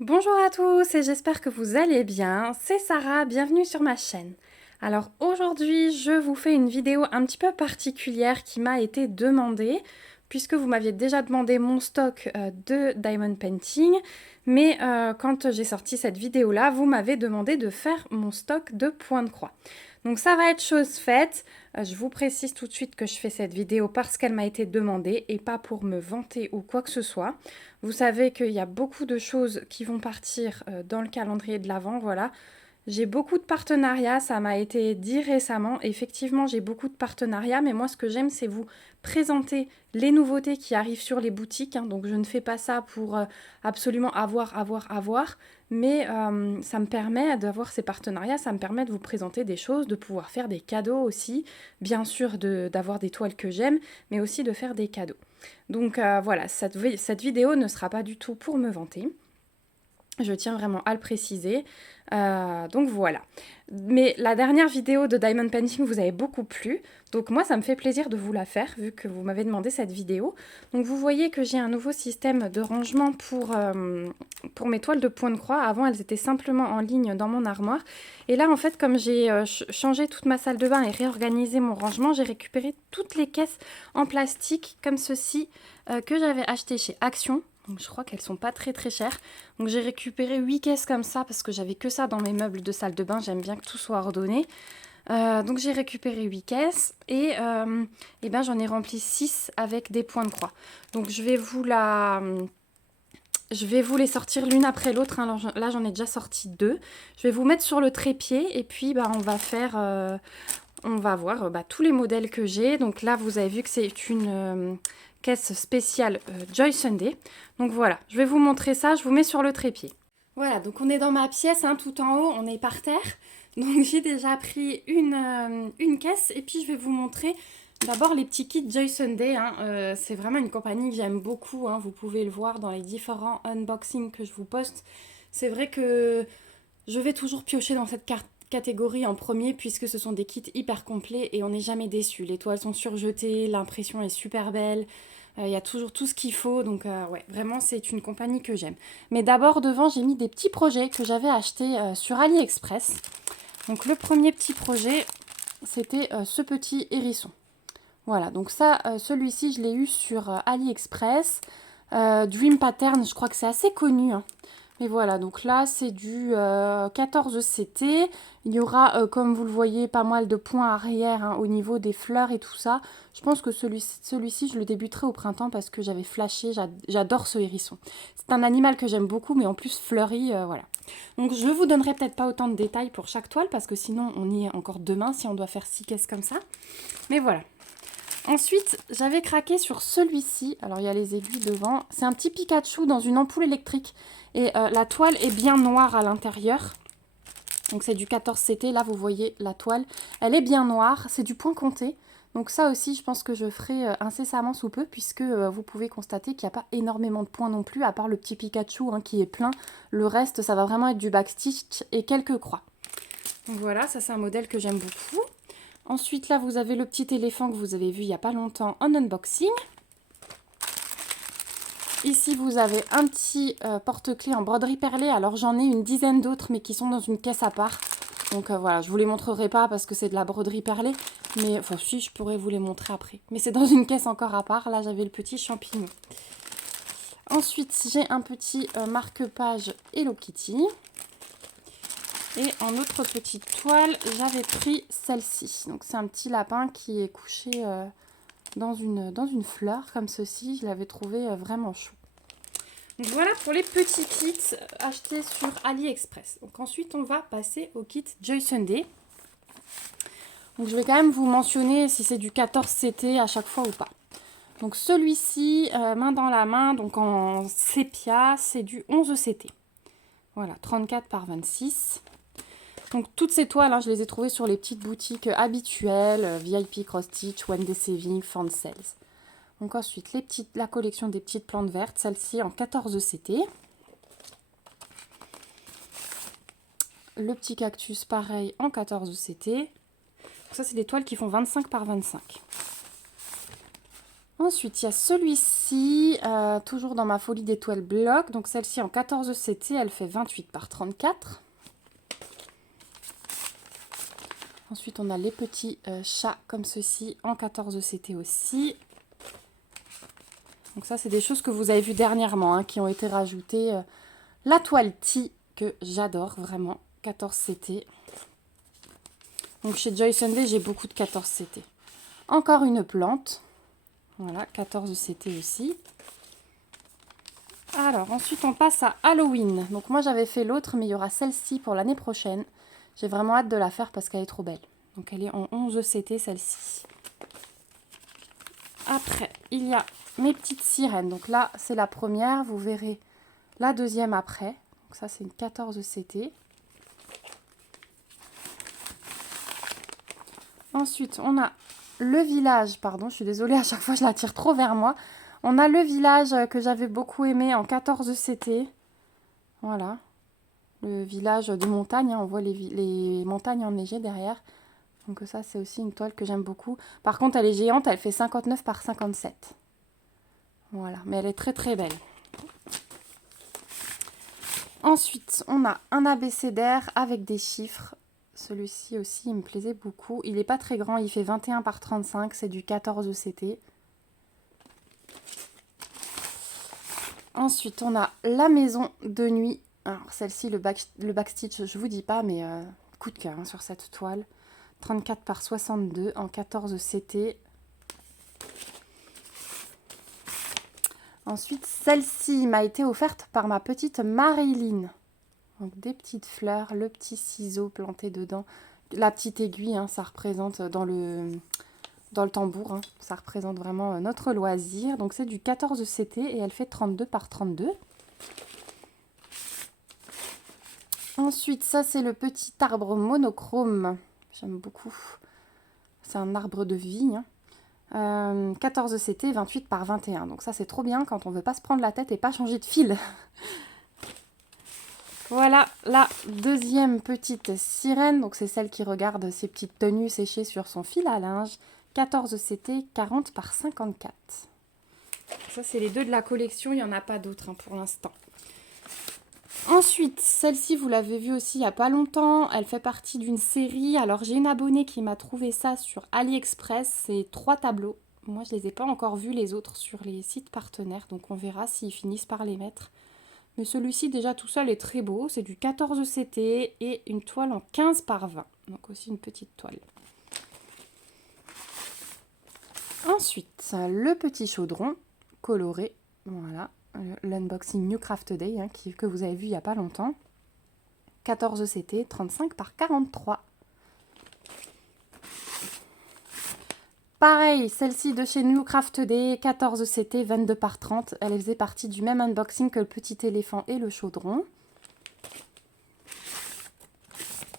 Bonjour à tous et j'espère que vous allez bien. C'est Sarah, bienvenue sur ma chaîne. Alors aujourd'hui, je vous fais une vidéo un petit peu particulière qui m'a été demandée puisque vous m'aviez déjà demandé mon stock de Diamond Painting, mais quand j'ai sorti cette vidéo-là, vous m'avez demandé de faire mon stock de points de croix. Donc ça va être chose faite. Je vous précise tout de suite que je fais cette vidéo parce qu'elle m'a été demandée et pas pour me vanter ou quoi que ce soit. Vous savez qu'il y a beaucoup de choses qui vont partir dans le calendrier de l'Avent, voilà. J'ai beaucoup de partenariats, ça m'a été dit récemment. Effectivement, j'ai beaucoup de partenariats, mais moi, ce que j'aime, c'est vous présenter les nouveautés qui arrivent sur les boutiques, hein. Donc, je ne fais pas ça pour absolument avoir. Mais ça me permet d'avoir ces partenariats, ça me permet de vous présenter des choses, de pouvoir faire des cadeaux aussi. Bien sûr, d'avoir des toiles que j'aime, mais aussi de faire des cadeaux. Donc, voilà, cette vidéo ne sera pas du tout pour me vanter. Je tiens vraiment à le préciser. Donc voilà. Mais la dernière vidéo de Diamond Painting vous avait beaucoup plu. Donc moi, ça me fait plaisir de vous la faire, vu que vous m'avez demandé cette vidéo. Donc vous voyez que j'ai un nouveau système de rangement pour mes toiles de point de croix. Avant, elles étaient simplement en ligne dans mon armoire. Et là, en fait, comme j'ai changé toute ma salle de bain et réorganisé mon rangement, j'ai récupéré toutes les caisses en plastique, comme ceci, que j'avais acheté chez Action. Donc, je crois qu'elles sont pas très chères. Donc j'ai récupéré 8 caisses comme ça parce que j'avais que ça dans mes meubles de salle de bain. J'aime bien que tout soit ordonné. Donc j'ai récupéré 8 caisses et ben, j'en ai rempli 6 avec des points de croix. Donc je vais vous les sortir l'une après l'autre, hein. Là j'en ai déjà sorti 2. Je vais vous mettre sur le trépied et puis bah, on va faire... on va voir tous les modèles que j'ai. Donc là, vous avez vu que c'est une caisse spéciale Joy Sunday. Donc voilà, je vais vous montrer ça. Je vous mets sur le trépied. Voilà, donc on est dans ma pièce, hein, tout en haut, on est par terre. Donc j'ai déjà pris une caisse et puis je vais vous montrer d'abord les petits kits Joy Sunday, hein. C'est vraiment une compagnie que j'aime beaucoup, hein. Vous pouvez le voir dans les différents unboxings que je vous poste. C'est vrai que je vais toujours piocher dans cette catégorie en premier puisque ce sont des kits hyper complets et on n'est jamais déçu. Les toiles sont surjetées, l'impression est super belle, il y a toujours tout ce qu'il faut, donc ouais, vraiment c'est une compagnie que j'aime. Mais d'abord devant j'ai mis des petits projets que j'avais achetés sur AliExpress. Donc le premier petit projet c'était ce petit hérisson. Voilà, donc ça, celui-ci je l'ai eu sur AliExpress. Dream Pattern, je crois que c'est assez connu, hein. Et voilà, donc là c'est du 14 CT. Il y aura, comme vous le voyez, pas mal de points arrière, hein, au niveau des fleurs et tout ça. Je pense que celui-ci, je le débuterai au printemps parce que j'avais flashé, j'adore ce hérisson. C'est un animal que j'aime beaucoup, mais en plus fleuri, voilà. Donc je vous donnerai peut-être pas autant de détails pour chaque toile parce que sinon on y est encore demain si on doit faire 6 caisses comme ça. Mais voilà. Ensuite, j'avais craqué sur celui-ci. Alors, il y a les aiguilles devant. C'est un petit Pikachu dans une ampoule électrique. Et la toile est bien noire à l'intérieur. Donc, c'est du 14 CT. Là, vous voyez la toile. Elle est bien noire. C'est du point compté. Donc, ça aussi, je pense que je ferai incessamment sous peu. Puisque vous pouvez constater qu'il n'y a pas énormément de points non plus. À part le petit Pikachu, hein, qui est plein. Le reste, ça va vraiment être du backstitch et quelques croix. Donc, voilà, ça, c'est un modèle que j'aime beaucoup. Ensuite, là, vous avez le petit éléphant que vous avez vu il n'y a pas longtemps en unboxing. Ici, vous avez un petit porte-clés en broderie perlée. Alors, j'en ai une dizaine d'autres, mais qui sont dans une caisse à part. Donc, voilà, je ne vous les montrerai pas parce que c'est de la broderie perlée. Mais, enfin, si, je pourrais vous les montrer après. Mais c'est dans une caisse encore à part. Là, j'avais le petit champignon. Ensuite, j'ai un petit marque-page Hello Kitty. Et en autre petite toile, j'avais pris celle-ci. Donc c'est un petit lapin qui est couché dans une fleur comme ceci. Je l'avais trouvé vraiment chou. Donc voilà pour les petits kits achetés sur AliExpress. Donc ensuite, on va passer au kit Joy Sunday. Donc je vais quand même vous mentionner si c'est du 14 CT à chaque fois ou pas. Donc celui-ci, main dans la main, donc en sépia, c'est du 11 CT. Voilà, 34 par 26. Donc toutes ces toiles, hein, je les ai trouvées sur les petites boutiques habituelles, VIP, Cross Stitch, One Day Saving, Fan Sales. Donc ensuite, la collection des petites plantes vertes, celle-ci en 14 CT. Le petit cactus, pareil, en 14 CT. Donc ça, c'est des toiles qui font 25 par 25. Ensuite, il y a celui-ci, toujours dans ma folie d'étoiles blocs. Donc celle-ci en 14 CT, elle fait 28 par 34. Ensuite, on a les petits chats comme ceci en 14 CT aussi. Donc ça, c'est des choses que vous avez vues dernièrement, hein, qui ont été rajoutées. La toile Tea, que j'adore vraiment, 14 CT. Donc chez Joy Sunday, j'ai beaucoup de 14 CT. Encore une plante. Voilà, 14 CT aussi. Alors, ensuite, on passe à Halloween. Donc moi, j'avais fait l'autre, mais il y aura celle-ci pour l'année prochaine. J'ai vraiment hâte de la faire parce qu'elle est trop belle. Donc elle est en 11 CT, celle-ci. Après, il y a mes petites sirènes. Donc là, c'est la première. Vous verrez la deuxième après. Donc ça, c'est une 14 CT. Ensuite, on a le village. Pardon, je suis désolée, à chaque fois, je la tire trop vers moi. On a le village que j'avais beaucoup aimé en 14 CT. Voilà. Le village de montagne. Hein. On voit les montagnes enneigées derrière. Donc ça, c'est aussi une toile que j'aime beaucoup. Par contre, elle est géante. Elle fait 59 par 57. Voilà. Mais elle est très, très belle. Ensuite, on a un abécédaire avec des chiffres. Celui-ci aussi, il me plaisait beaucoup. Il n'est pas très grand, il fait 21 par 35, c'est du 14 CT. Ensuite, on a la maison de nuit. Alors, celle-ci, le backstitch, je vous dis pas, mais coup de cœur hein, sur cette toile. 34 par 62 en 14 CT. Ensuite, celle-ci m'a été offerte par ma petite Marilyn. Donc des petites fleurs, le petit ciseau planté dedans, la petite aiguille, hein, ça représente dans le tambour, hein, ça représente vraiment notre loisir. Donc c'est du 14 CT et elle fait 32 par 32. Ensuite, ça c'est le petit arbre monochrome, j'aime beaucoup. C'est un arbre de vigne. 14 CT, 28 par 21. Donc ça c'est trop bien quand on veut pas se prendre la tête et pas changer de fil. Voilà la deuxième petite sirène, donc c'est celle qui regarde ses petites tenues séchées sur son fil à linge. 14 CT, 40 par 54. Ça, c'est les deux de la collection, il n'y en a pas d'autres hein, pour l'instant. Ensuite, celle-ci, vous l'avez vue aussi il n'y a pas longtemps. Elle fait partie d'une série. Alors, j'ai une abonnée qui m'a trouvé ça sur AliExpress. C'est 3 tableaux. Moi, je ne les ai pas encore vus, les autres, sur les sites partenaires. Donc, on verra s'ils finissent par les mettre. Mais celui-ci, déjà, tout seul est très beau. C'est du 14 CT et une toile en 15 par 20. Donc, aussi une petite toile. Ensuite, le petit chaudron coloré. Voilà, l'unboxing New Craft Day hein, que vous avez vu il n'y a pas longtemps. 14 CT, 35 par 43. Pareil, celle-ci de chez New Craft Day, 14 CT, 22 par 30. Elle faisait partie du même unboxing que le petit éléphant et le chaudron.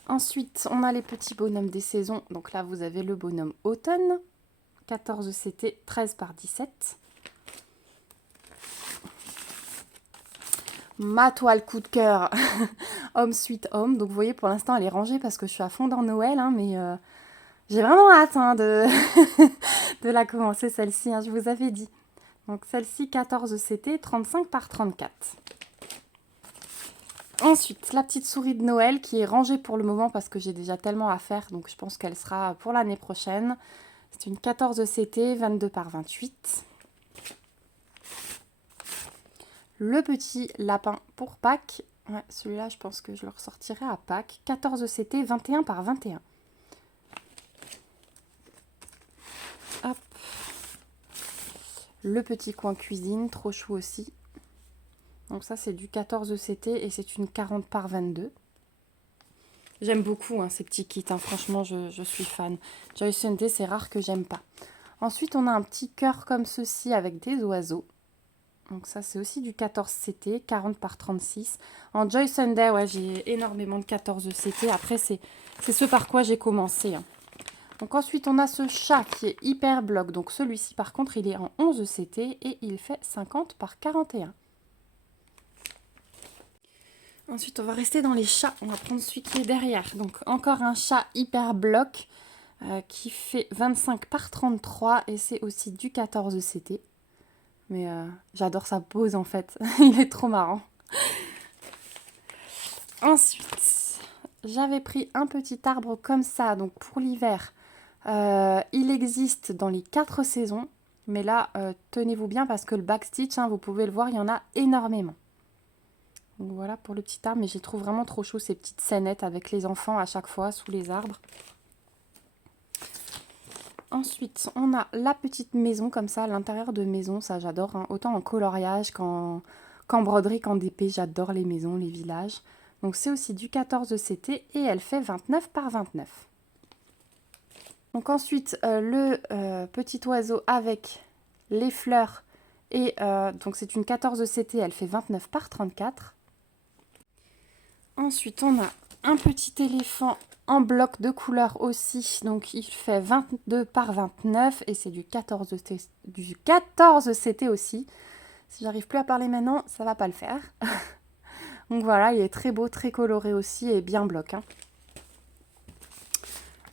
Ensuite, on a les petits bonhommes des saisons. Donc là, vous avez le bonhomme automne. 14 CT, 13 par 17. Ma toile coup de cœur, Home Sweet Home. Donc vous voyez, pour l'instant, elle est rangée parce que je suis à fond dans Noël. Hein, mais j'ai vraiment hâte hein, de la commencer, celle-ci, hein, je vous avais dit. Donc celle-ci, 14 CT, 35 par 34. Ensuite, la petite souris de Noël qui est rangée pour le moment parce que j'ai déjà tellement à faire. Donc je pense qu'elle sera pour l'année prochaine. C'est une 14 CT, 22 par 28. Le petit lapin pour Pâques. Ouais, celui-là, je pense que je le ressortirai à Pâques. 14 CT, 21 par 21. Hop. Le petit coin cuisine, trop chou aussi. Donc ça, c'est du 14 CT et c'est une 40 par 22. J'aime beaucoup hein, ces petits kits. Hein. Franchement, je suis fan. Joy Sunday, c'est rare que j'aime pas. Ensuite, on a un petit cœur comme ceci avec des oiseaux. Donc ça, c'est aussi du 14 CT, 40 par 36. En Joy Sunday, ouais, j'ai énormément de 14 CT. Après, c'est ce par quoi j'ai commencé. Hein. Donc ensuite, on a ce chat qui est hyper bloc. Donc celui-ci, par contre, il est en 11 CT et il fait 50 par 41. Ensuite, on va rester dans les chats. On va prendre celui qui est derrière. Donc encore un chat hyper bloc. qui fait 25 par 33 et c'est aussi du 14 CT. Mais j'adore sa pose en fait, il est trop marrant. Ensuite, j'avais pris un petit arbre comme ça, donc pour l'hiver. Il existe dans les 4 saisons, mais là, tenez-vous bien parce que le backstitch, hein, vous pouvez le voir, il y en a énormément. Donc voilà pour le petit arbre, mais je trouve vraiment trop chaud ces petites scénettes avec les enfants à chaque fois sous les arbres. Ensuite, on a la petite maison comme ça, l'intérieur de maison, ça j'adore, hein, autant en coloriage qu'en broderie, qu'en DP, j'adore les maisons, les villages. Donc c'est aussi du 14 CT et elle fait 29 par 29. Donc ensuite, le petit oiseau avec les fleurs, et donc c'est une 14 CT, elle fait 29 par 34. Ensuite, on a un petit éléphant en bloc de couleur aussi, donc il fait 22 par 29 et c'est du 14 CT aussi. Si j'arrive plus à parler maintenant, ça va pas le faire. Donc voilà, il est très beau, très coloré aussi et bien bloc, hein.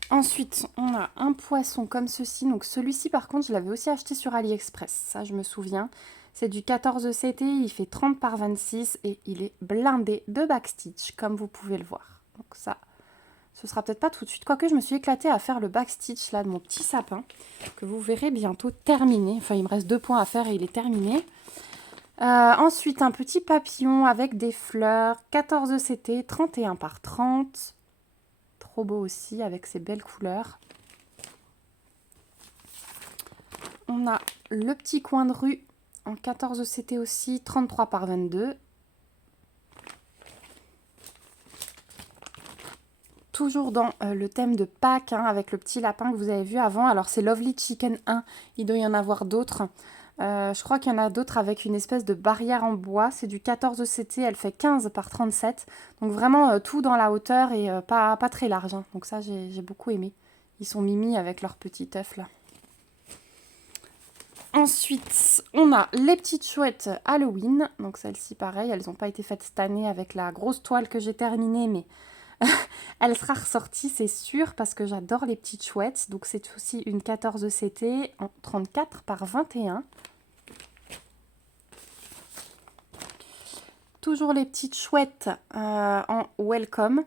Ensuite, on a un poisson comme ceci. Donc celui-ci, par contre, je l'avais aussi acheté sur AliExpress. Ça, je me souviens. C'est du 14 CT, il fait 30 par 26 et il est blindé de backstitch, comme vous pouvez le voir. Donc ça, ce sera peut-être pas tout de suite. Quoique, je me suis éclatée à faire le backstitch là de mon petit sapin, que vous verrez bientôt terminé. Enfin, il me reste 2 points à faire et il est terminé. Ensuite, un petit papillon avec des fleurs, 14 CT, 31 par 30. Trop beau aussi avec ces belles couleurs. On a le petit coin de rue en 14 CT aussi, 33 par 22. Toujours dans le thème de Pâques, hein, avec le petit lapin que vous avez vu avant. Alors c'est Lovely Chicken 1, il doit y en avoir d'autres. Je crois qu'il y en a d'autres avec une espèce de barrière en bois. C'est du 14 CT, elle fait 15 par 37. Donc vraiment tout dans la hauteur et pas très large, hein. Donc ça j'ai beaucoup aimé. Ils sont mimi avec leur petit œuf là. Ensuite, on a les petites chouettes Halloween. Donc celles-ci pareil, elles n'ont pas été faites cette année avec la grosse toile que j'ai terminée, mais elle sera ressortie, c'est sûr, parce que j'adore les petites chouettes. Donc c'est aussi une 14 CT en 34 par 21. Toujours les petites chouettes en Welcome.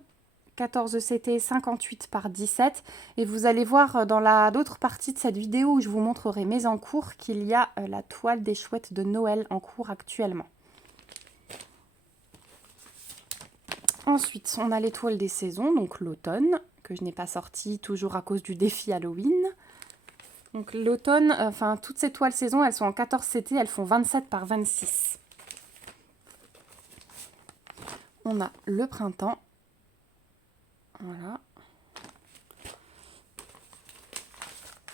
14 CT, 58 par 17. Et vous allez voir dans l'autre partie de cette vidéo où je vous montrerai mes encours qu'il y a la toile des chouettes de Noël en cours actuellement. Ensuite, on a les toiles des saisons, donc l'automne, que je n'ai pas sorti toujours à cause du défi Halloween. Donc l'automne, enfin toutes ces toiles saison, elles sont en 14 CT, elles font 27 par 26. On a le printemps. Voilà.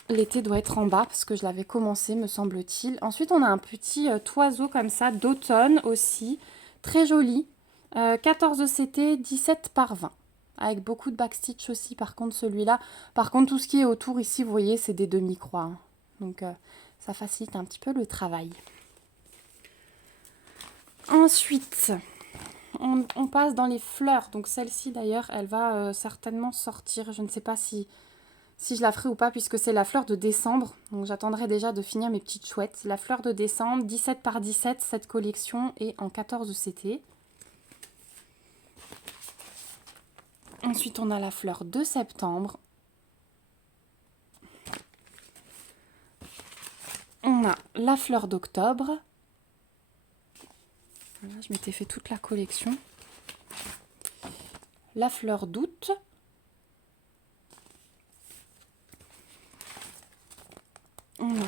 L'été doit être en bas parce que je l'avais commencé, me semble-t-il. Ensuite, on a un petit oiseau comme ça d'automne aussi, très joli. 14 CT, 17 par 20. Avec beaucoup de backstitch aussi, par contre, celui-là. Par contre, tout ce qui est autour ici, vous voyez, c'est des demi-croix, hein. Donc, ça facilite un petit peu le travail. Ensuite, on passe dans les fleurs. Donc, celle-ci, d'ailleurs, elle va certainement sortir. Je ne sais pas si je la ferai ou pas, puisque c'est la fleur de décembre. Donc, j'attendrai déjà de finir mes petites chouettes. La fleur de décembre, 17 par 17, cette collection est en 14 CT. Ensuite, on a la fleur de septembre. On a la fleur d'octobre. Voilà, je m'étais fait toute la collection. La fleur d'août. On a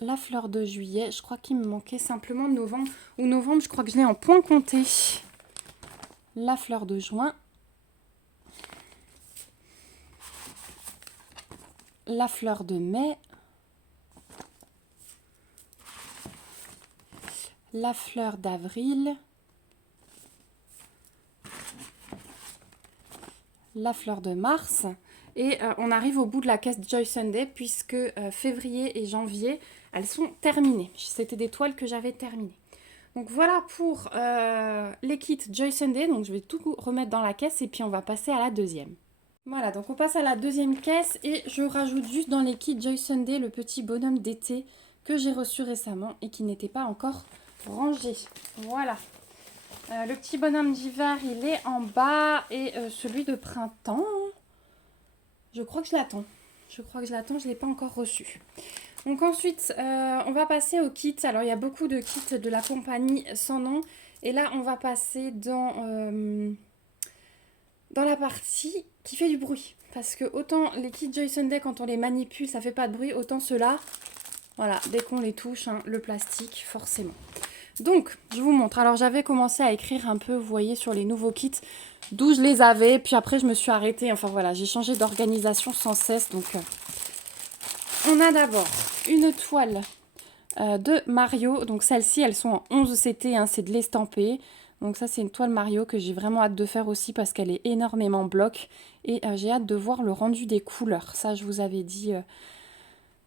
la fleur de juillet. Je crois qu'il me manquait simplement novembre. Ou novembre, je crois que je l'ai en point compté. La fleur de juin. La fleur de mai. La fleur d'avril. La fleur de mars. Et on arrive au bout de la caisse Joy Sunday puisque février et janvier, elles sont terminées. C'était des toiles que j'avais terminées. Donc voilà pour les kits Joy Sunday. Donc je vais tout remettre dans la caisse et puis on va passer à la deuxième. Voilà, donc on passe à la deuxième caisse et je rajoute juste dans les kits Joy Sunday le petit bonhomme d'été que j'ai reçu récemment et qui n'était pas encore rangé. Voilà. Le petit bonhomme d'hiver, il est en bas et celui de printemps, je crois que je l'attends. Je ne l'ai pas encore reçu. Donc ensuite, on va passer au kit. Alors, il y a beaucoup de kits de la compagnie sans nom. Et là, on va passer dans la partie qui fait du bruit. Parce que autant les kits Joy Sunday, quand on les manipule, ça fait pas de bruit. Autant ceux-là, voilà, dès qu'on les touche, hein, le plastique, forcément. Donc, je vous montre. Alors, j'avais commencé à écrire un peu, vous voyez, sur les nouveaux kits, d'où je les avais. Puis après, je me suis arrêtée. Enfin, voilà, j'ai changé d'organisation sans cesse. Donc, on a d'abord une toile de Mario. Donc, celles-ci, elles sont en 11 CT. Hein, c'est de l'estampé. Donc, ça, c'est une toile Mario que j'ai vraiment hâte de faire aussi parce qu'elle est énormément bloc. Et j'ai hâte de voir le rendu des couleurs. Ça, je vous avais dit...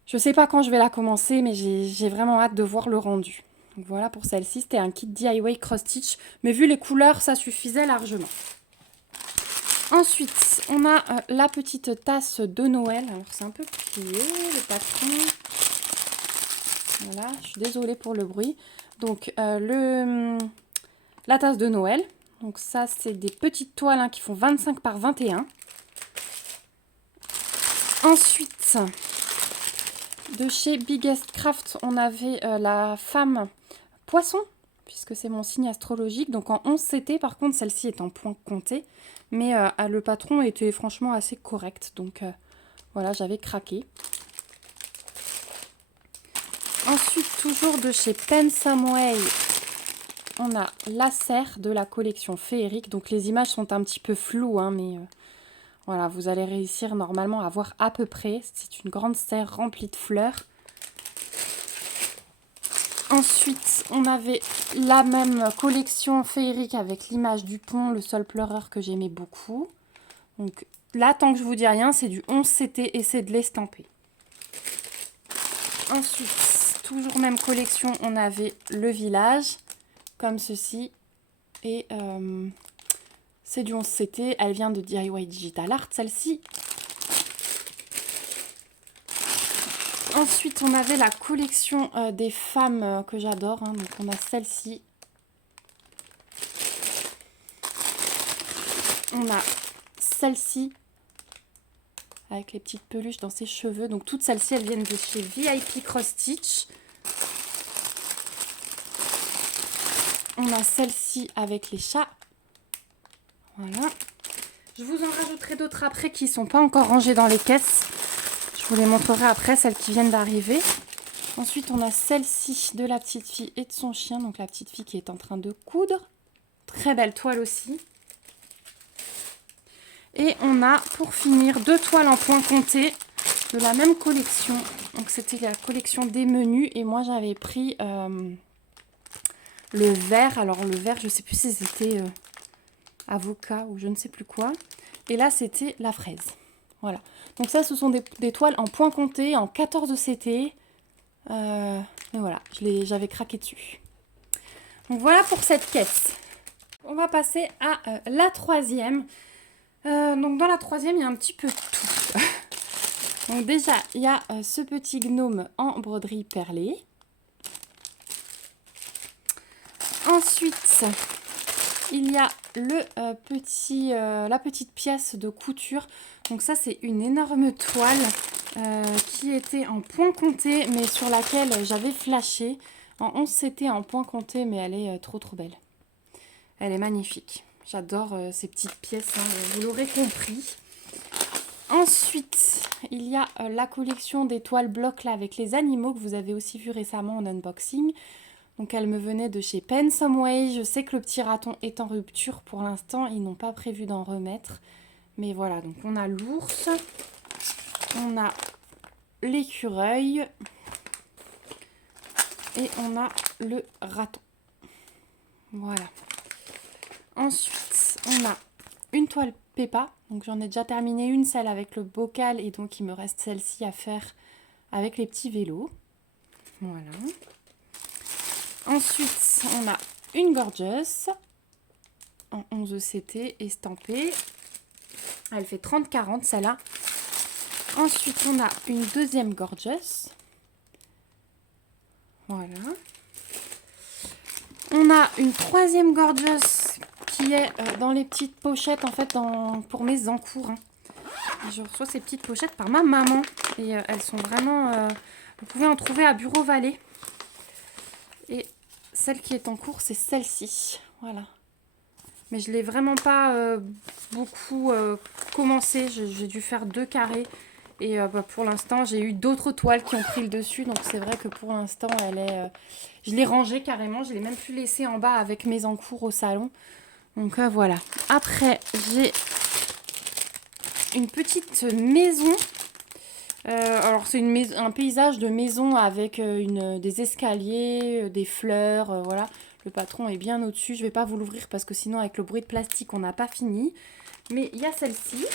je sais pas quand je vais la commencer, mais j'ai vraiment hâte de voir le rendu. Donc voilà pour celle-ci, c'était un kit DIY cross-stitch, mais vu les couleurs, ça suffisait largement. Ensuite, on a la petite tasse de Noël. Alors c'est un peu plié, le patron. Voilà, je suis désolée pour le bruit. Donc la tasse de Noël. Donc ça, c'est des petites toiles hein, qui font 25 par 21. Ensuite... de chez Biggest Craft, on avait la femme poisson, puisque c'est mon signe astrologique. Donc en 11 CT, par contre, celle-ci est en point compté. Mais le patron était franchement assez correct. Donc voilà, j'avais craqué. Ensuite, toujours de chez Pensumway, on a la serre de la collection féerique. Donc les images sont un petit peu floues, hein, mais... voilà, vous allez réussir normalement à voir à peu près. C'est une grande serre remplie de fleurs. Ensuite, on avait la même collection féerique avec l'image du pont, le sol pleureur que j'aimais beaucoup. Donc là, tant que je vous dis rien, c'est du 11 CT et c'est de l'estampé. Ensuite, toujours même collection, on avait le village, comme ceci. Et... c'est du 11 CT, elle vient de DIY Digital Art, celle-ci. Ensuite, on avait la collection des femmes que j'adore. Hein, donc, on a celle-ci. On a celle-ci, avec les petites peluches dans ses cheveux. Donc, toutes celles-ci, elles viennent de chez VIP Cross Stitch. On a celle-ci avec les chats. Voilà. Je vous en rajouterai d'autres après qui ne sont pas encore rangées dans les caisses. Je vous les montrerai après, celles qui viennent d'arriver. Ensuite, on a celle-ci de la petite fille et de son chien. Donc, la petite fille qui est en train de coudre. Très belle toile aussi. Et on a, pour finir, 2 toiles en point compté de la même collection. Donc, c'était la collection des menus. Et moi, j'avais pris le vert. Alors, le vert, je ne sais plus si c'était... avocat ou je ne sais plus quoi. Et là, c'était la fraise. Voilà. Donc ça, ce sont des toiles en point compté, en 14 CT. Et voilà, j'avais craqué dessus. Donc voilà pour cette caisse. On va passer à la troisième. Donc dans la troisième, il y a un petit peu tout. Donc déjà, il y a ce petit gnome en broderie perlée. Ensuite... il y a la petite pièce de couture. Donc ça, c'est une énorme toile qui était en point compté, mais sur laquelle j'avais flashé. En 11 CT en point compté, mais elle est trop belle. Elle est magnifique. J'adore ces petites pièces, hein, vous l'aurez compris. Ensuite, il y a la collection des toiles blocs là, avec les animaux que vous avez aussi vu récemment en unboxing. Donc elle me venait de chez Pensumway. Je sais que le petit raton est en rupture pour l'instant. Ils n'ont pas prévu d'en remettre. Mais voilà, donc on a l'ours. On a l'écureuil. Et on a le raton. Voilà. Ensuite, on a une toile Peppa. Donc j'en ai déjà terminé une, celle avec le bocal. Et donc il me reste celle-ci à faire avec les petits vélos. Voilà. Ensuite, on a une Gorgeous en 11 CT estampée Elle fait 30-40 celle-là. Ensuite, on a une deuxième Gorgeous. Voilà. On a une troisième Gorgeous qui est dans les petites pochettes en fait pour mes encours. Hein. Je reçois ces petites pochettes par ma maman et elles sont vraiment... vous pouvez en trouver à Bureau Vallée. Et celle qui est en cours, c'est celle-ci. Voilà. Mais je ne l'ai vraiment pas beaucoup commencé. J'ai dû faire 2 carrés. Et pour l'instant, j'ai eu d'autres toiles qui ont pris le dessus. Donc c'est vrai que pour l'instant, elle est... je l'ai rangée carrément. Je ne l'ai même plus laissée en bas avec mes encours au salon. Donc voilà. Après, j'ai une petite maison. Alors c'est un paysage de maison avec des escaliers, des fleurs, voilà. Le patron est bien au-dessus. Je ne vais pas vous l'ouvrir parce que sinon avec le bruit de plastique, on n'a pas fini. Mais il y a celle-ci.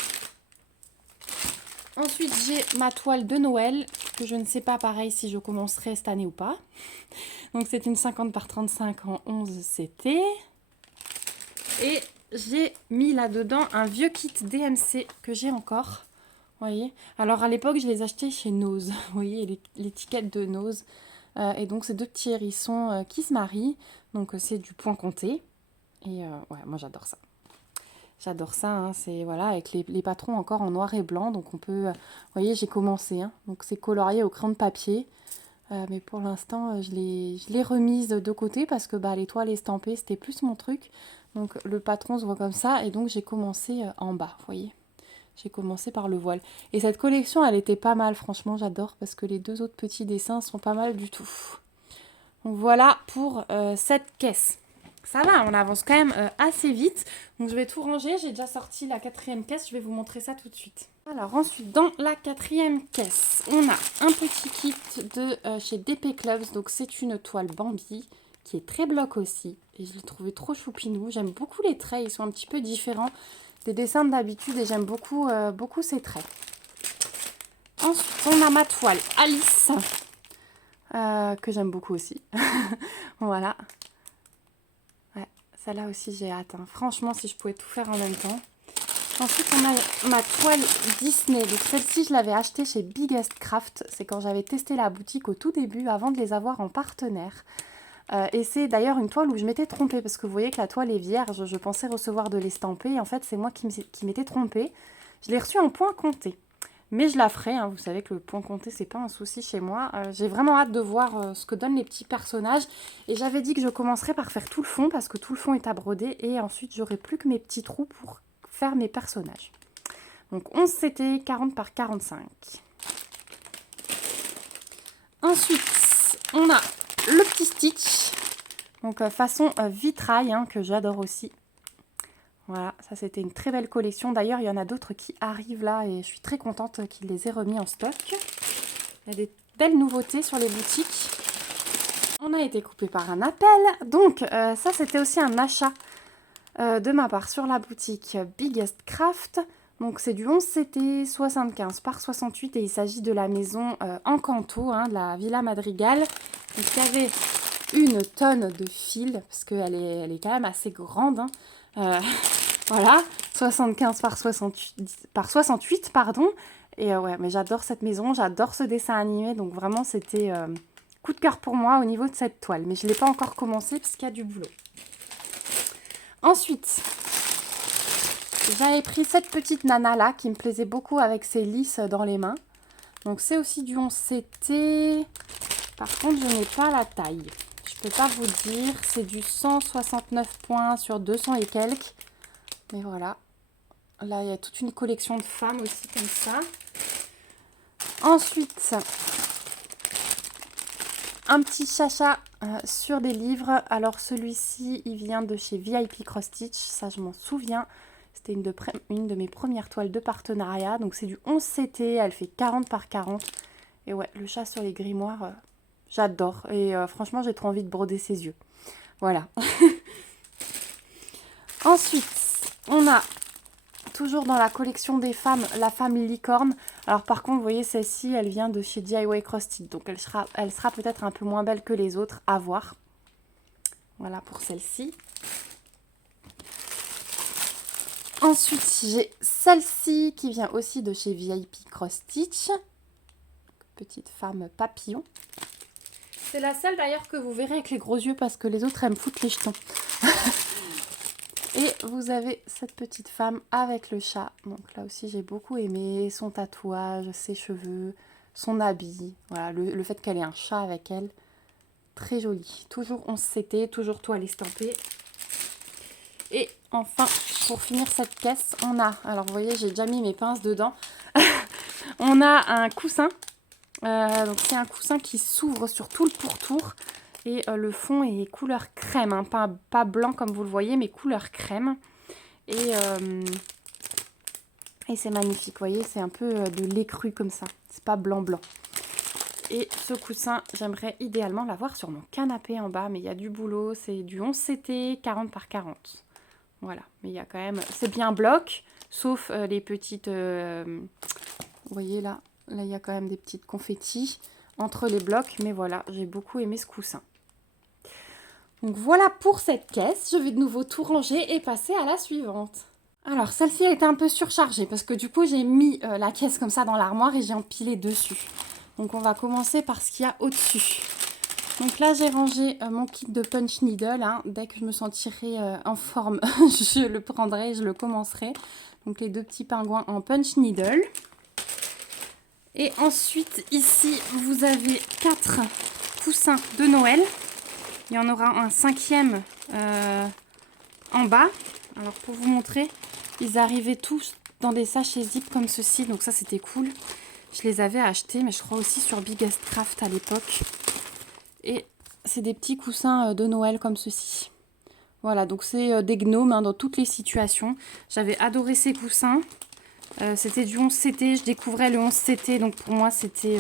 Ensuite, j'ai ma toile de Noël que je ne sais pas pareil si je commencerai cette année ou pas. Donc c'est une 50 par 35 en 11 CT. Et j'ai mis là-dedans un vieux kit DMC que j'ai encore. Vous voyez. Alors à l'époque, je les achetais chez Nose. Vous voyez l'étiquette de Nose. Et donc c'est 2 petits hérissons qui se marient. Donc c'est du point compté. Et ouais, moi j'adore ça. J'adore ça, hein. C'est voilà, avec les patrons encore en noir et blanc. Donc on peut... vous voyez, j'ai commencé. Hein. Donc c'est colorié au crayon de papier. Mais pour l'instant, je l'ai remise de côté parce que les toiles estampées, c'était plus mon truc. Donc le patron se voit comme ça. Et donc j'ai commencé en bas, vous voyez. J'ai commencé par le voile. Et cette collection, elle était pas mal, franchement, j'adore. Parce que les 2 autres petits dessins sont pas mal du tout. Donc voilà pour cette caisse. Ça va, on avance quand même assez vite. Donc je vais tout ranger. J'ai déjà sorti la 4e caisse. Je vais vous montrer ça tout de suite. Alors ensuite, dans la 4e caisse, on a un petit kit de chez DP Clubs. Donc c'est une toile Bambi qui est très bloc aussi. Et je l'ai trouvé trop choupinou. J'aime beaucoup les traits. Ils sont un petit peu différents des dessins d'habitude. Et j'aime beaucoup, beaucoup ces traits. Ensuite, on a ma toile Alice. Que j'aime beaucoup aussi. Voilà. Ouais, celle-là aussi j'ai hâte. Hein. Franchement, si je pouvais tout faire en même temps. Ensuite, on a ma toile Disney. Donc celle-ci, je l'avais achetée chez Biggest Craft. C'est quand j'avais testé la boutique au tout début, avant de les avoir en partenaire. Et c'est d'ailleurs une toile où je m'étais trompée. Parce que vous voyez que la toile est vierge. Je pensais recevoir de l'estamper. Et en fait, c'est moi qui m'étais trompée. Je l'ai reçue en point compté. Mais je la ferai, hein. Vous savez que le point compté, c'est pas un souci chez moi. J'ai vraiment hâte de voir ce que donnent les petits personnages. Et j'avais dit que je commencerais par faire tout le fond, parce que tout le fond est à broder. Et ensuite, j'aurai plus que mes petits trous pour faire mes personnages. Donc 11 CT, 40 par 45. Ensuite, on a le petit Stitch. Donc façon vitrail, hein, que j'adore aussi. Voilà, ça c'était une très belle collection. D'ailleurs, il y en a d'autres qui arrivent là et je suis très contente qu'ils les aient remis en stock. Il y a des belles nouveautés sur les boutiques. On a été coupé par un appel. Donc, ça c'était aussi un achat de ma part sur la boutique Biggest Craft. Donc, c'est du 11 CT 75 par 68 et il s'agit de la maison Encanto, hein, de la Villa Madrigal. Donc, il y avait une tonne de fils parce qu'elle est quand même assez grande. Hein. Voilà, 75 par 68, pardon. Et ouais, mais j'adore cette maison, j'adore ce dessin animé. Donc vraiment, c'était coup de cœur pour moi au niveau de cette toile. Mais je ne l'ai pas encore commencé parce qu'il y a du boulot. Ensuite, j'avais pris cette petite nana là qui me plaisait beaucoup avec ses lisses dans les mains. Donc c'est aussi du 11 CT. Par contre, je n'ai pas la taille. Je ne peux pas vous dire. C'est du 169 points sur 200 et quelques. Mais voilà, là il y a toute une collection de femmes aussi comme ça. Ensuite, un petit chacha sur des livres. Alors celui-ci, il vient de chez VIP Cross Stitch, ça je m'en souviens. C'était une de mes premières toiles de partenariat. Donc c'est du 11 CT, elle fait 40 par 40. Et ouais, le chat sur les grimoires, j'adore. Et franchement, j'ai trop envie de broder ses yeux. Voilà. Ensuite, on a, toujours dans la collection des femmes, la femme licorne. Alors par contre, vous voyez, celle-ci, elle vient de chez DIY Cross Stitch. Donc elle sera peut-être un peu moins belle que les autres, à voir. Voilà pour celle-ci. Ensuite, j'ai celle-ci qui vient aussi de chez VIP Cross Stitch. Petite femme papillon. C'est la seule d'ailleurs que vous verrez avec les gros yeux parce que les autres elles me foutent les jetons. Et vous avez cette petite femme avec le chat. Donc là aussi j'ai beaucoup aimé son tatouage, ses cheveux, son habit. Voilà, le fait qu'elle ait un chat avec elle. Très joli. Toujours 11 CT, toujours toile estampée. Et enfin, pour finir cette caisse, on a... Alors vous voyez, j'ai déjà mis mes pinces dedans. On a un coussin. Donc c'est un coussin qui s'ouvre sur tout le pourtour. Et le fond est couleur crème, hein, pas blanc comme vous le voyez, mais couleur crème. Et c'est magnifique, vous voyez, c'est un peu de lait cru comme ça. C'est pas blanc. Et ce coussin, j'aimerais idéalement l'avoir sur mon canapé en bas, mais il y a du boulot. C'est du 11 CT 40 par 40. Voilà, mais il y a quand même... C'est bien bloc, sauf les petites... vous voyez là, il y a quand même des petites confettis entre les blocs. Mais voilà, j'ai beaucoup aimé ce coussin. Donc voilà pour cette caisse. Je vais de nouveau tout ranger et passer à la suivante. Alors celle-ci a été un peu surchargée parce que du coup j'ai mis la caisse comme ça dans l'armoire et j'ai empilé dessus. Donc on va commencer par ce qu'il y a au-dessus. Donc là j'ai rangé mon kit de punch needle. Hein. Dès que je me sentirai en forme, je le prendrai et je le commencerai. Donc les 2 petits pingouins en punch needle. Et ensuite ici vous avez 4 coussins de Noël. Il y en aura un 5e en bas. Alors pour vous montrer, ils arrivaient tous dans des sachets zip comme ceci. Donc ça c'était cool. Je les avais achetés, mais je crois aussi sur Biggest Craft à l'époque. Et c'est des petits coussins de Noël comme ceci. Voilà, donc c'est des gnomes hein, dans toutes les situations. J'avais adoré ces coussins. C'était du 11 CT, je découvrais le 11 CT. Donc pour moi, c'était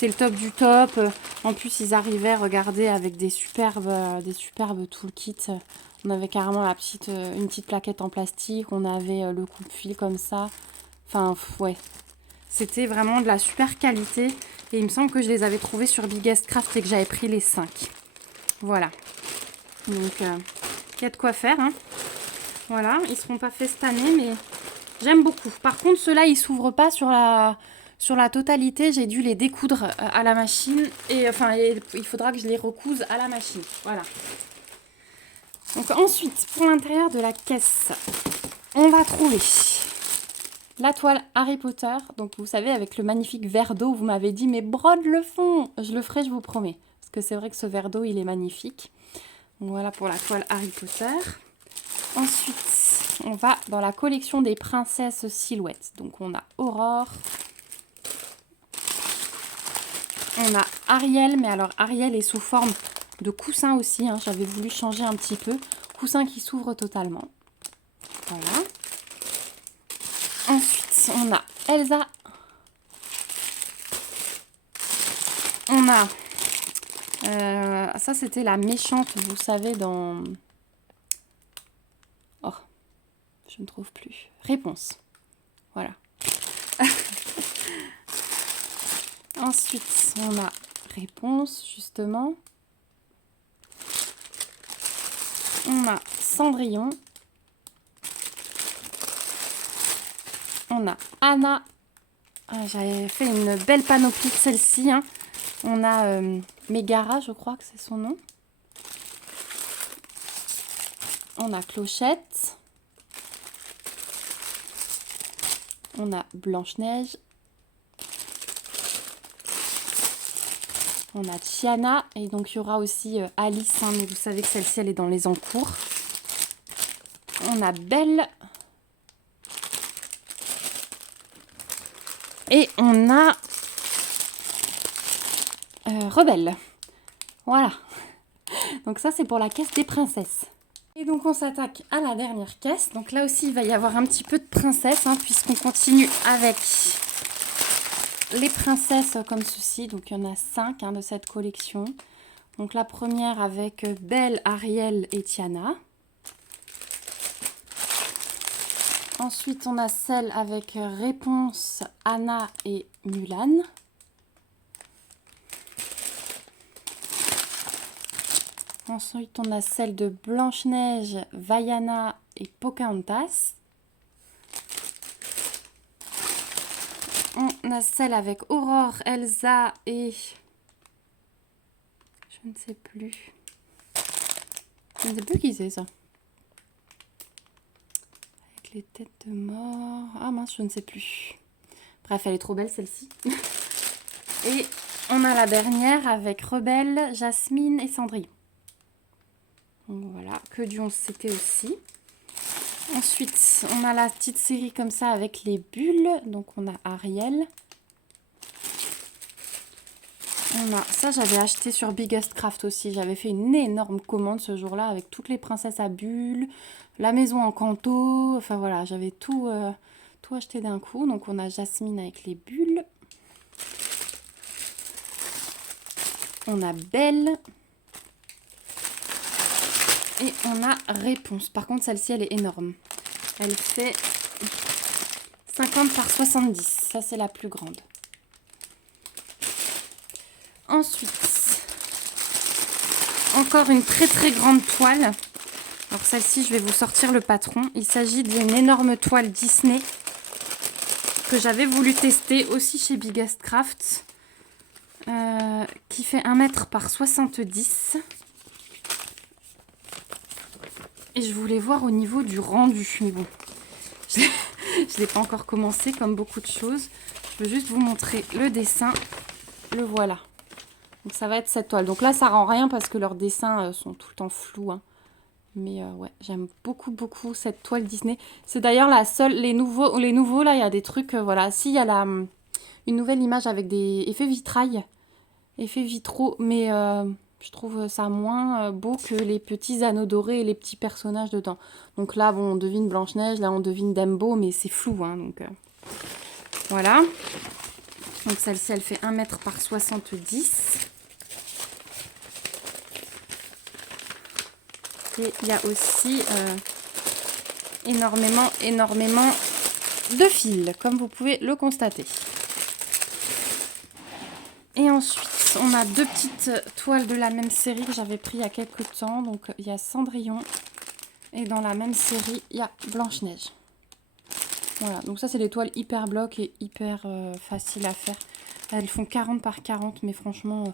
le top du top. En plus, ils arrivaient, regardez, avec des superbes toolkits. On avait carrément une petite plaquette en plastique. On avait le coupe-fil comme ça. Enfin, ouais. C'était vraiment de la super qualité. Et il me semble que je les avais trouvés sur Biggest Craft et que j'avais pris les 5. Voilà. Donc, il y a de quoi faire. Hein. Voilà, ils ne seront pas faits cette année, mais j'aime beaucoup. Par contre, ceux-là, ils ne s'ouvrent pas sur la totalité. J'ai dû les découdre à la machine. Et enfin, il faudra que je les recouse à la machine. Voilà. Donc ensuite, pour l'intérieur de la caisse, on va trouver... la toile Harry Potter, donc vous savez avec le magnifique verre d'eau, vous m'avez dit mais brode le fond, je le ferai je vous promets. Parce que c'est vrai que ce verre d'eau il est magnifique. Donc voilà pour la toile Harry Potter. Ensuite on va dans la collection des princesses silhouettes. Donc on a Aurore. On a Ariel, mais alors Ariel est sous forme de coussin aussi. Hein, j'avais voulu changer un petit peu. Coussin qui s'ouvre totalement. Voilà. Ensuite, on a Elsa. On a... ça, c'était la méchante, vous savez, dans... Oh, je ne trouve plus. Réponse. Voilà. Ensuite, on a Réponse, justement. On a Cendrillon. On a Anna. Ah, j'avais fait une belle panoplie de celle-ci. Hein. On a Mégara, je crois que c'est son nom. On a Clochette. On a Blanche-Neige. On a Tiana. Et donc, il y aura aussi Alice. Hein, mais vous savez que celle-ci, elle est dans les encours. On a Belle. Et on a Rebelle. Voilà. Donc ça, c'est pour la caisse des princesses. Et donc, on s'attaque à la dernière caisse. Donc là aussi, il va y avoir un petit peu de princesses, hein, puisqu'on continue avec les princesses comme ceci. Donc, il y en a 5 hein, de cette collection. Donc, la première avec Belle, Ariel et Tiana. Ensuite, on a celle avec Réponse, Anna et Mulan. Ensuite, on a celle de Blanche-Neige, Vaiana et Pocahontas. On a celle avec Aurore, Elsa et... Je ne sais plus. Je ne sais plus qui c'est ça. Avec les têtes de mort. Ah mince, je ne sais plus. Bref, elle est trop belle celle-ci. Et on a la dernière avec Rebelle, Jasmine et Cendrillon. Donc voilà, que du 11CT aussi. Ensuite, on a la petite série comme ça avec les bulles. Donc on a Ariel. On a ça, j'avais acheté sur Biggest Craft aussi. J'avais fait une énorme commande ce jour-là avec toutes les princesses à bulles, la maison en canto. Enfin voilà, j'avais tout acheté d'un coup. Donc on a Jasmine avec les bulles. On a Belle. Et on a Réponse. Par contre, celle-ci, elle est énorme. Elle fait 50 par 70. Ça, c'est la plus grande. Ensuite, encore une très très grande toile. Alors celle-ci, je vais vous sortir le patron. Il s'agit d'une énorme toile Disney que j'avais voulu tester aussi chez Biggest Craft. Qui fait 1 mètre par 70. Et je voulais voir au niveau du rendu. Mais bon, je ne l'ai pas encore commencé comme beaucoup de choses. Je veux juste vous montrer le dessin. Le voilà. Donc ça va être cette toile. Donc là, ça rend rien parce que leurs dessins sont tout le temps flous. Hein. Mais ouais, j'aime beaucoup, beaucoup cette toile Disney. C'est d'ailleurs la seule... Les nouveaux, là, il y a des trucs... voilà. Si, il y a une nouvelle image avec des effets vitrail. Effets vitraux. Mais je trouve ça moins beau que les petits anneaux dorés et les petits personnages dedans. Donc là, bon, on devine Blanche-Neige. Là, on devine Dumbo. Mais c'est flou. Hein, donc voilà. Donc celle-ci, elle fait 1 mètre par 70. Et il y a aussi énormément de fils, comme vous pouvez le constater. Et ensuite, on a 2 petites toiles de la même série que j'avais pris il y a quelques temps. Donc il y a Cendrillon et dans la même série, il y a Blanche-Neige. Voilà, donc ça c'est des toiles hyper blocs et hyper faciles à faire. Elles font 40 par 40, mais franchement,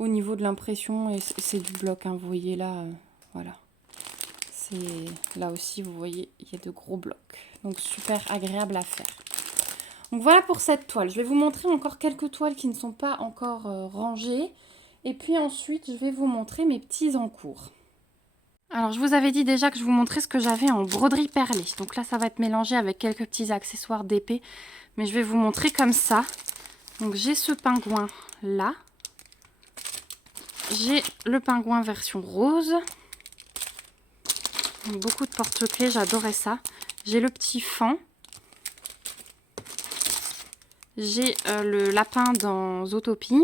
au niveau de l'impression, c'est du bloc, hein, vous voyez là, voilà. Là aussi, vous voyez, il y a de gros blocs. Donc, super agréable à faire. Donc, voilà pour cette toile. Je vais vous montrer encore quelques toiles qui ne sont pas encore rangées. Et puis ensuite, je vais vous montrer mes petits en cours. Alors, je vous avais dit déjà que je vous montrais ce que j'avais en broderie perlée. Donc là, ça va être mélangé avec quelques petits accessoires d'épée. Mais je vais vous montrer comme ça. Donc, j'ai ce pingouin là. J'ai le pingouin version rose. Beaucoup de porte-clés, j'adorais ça. J'ai le petit fan. J'ai le lapin dans Zootopie.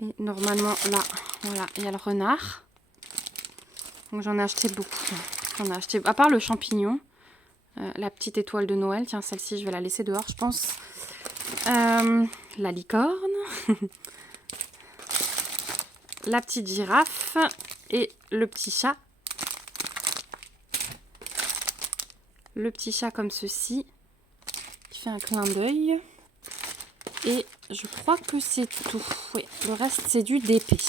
Et normalement, là, voilà, il y a le renard. Donc j'en ai acheté beaucoup. J'en ai acheté, à part le champignon, la petite étoile de Noël. Tiens, celle-ci, je vais la laisser dehors, je pense. La licorne. La petite girafe. Et le petit chat. Le petit chat comme ceci, qui fait un clin d'œil. Et je crois que c'est tout. Oui, le reste, c'est du DP.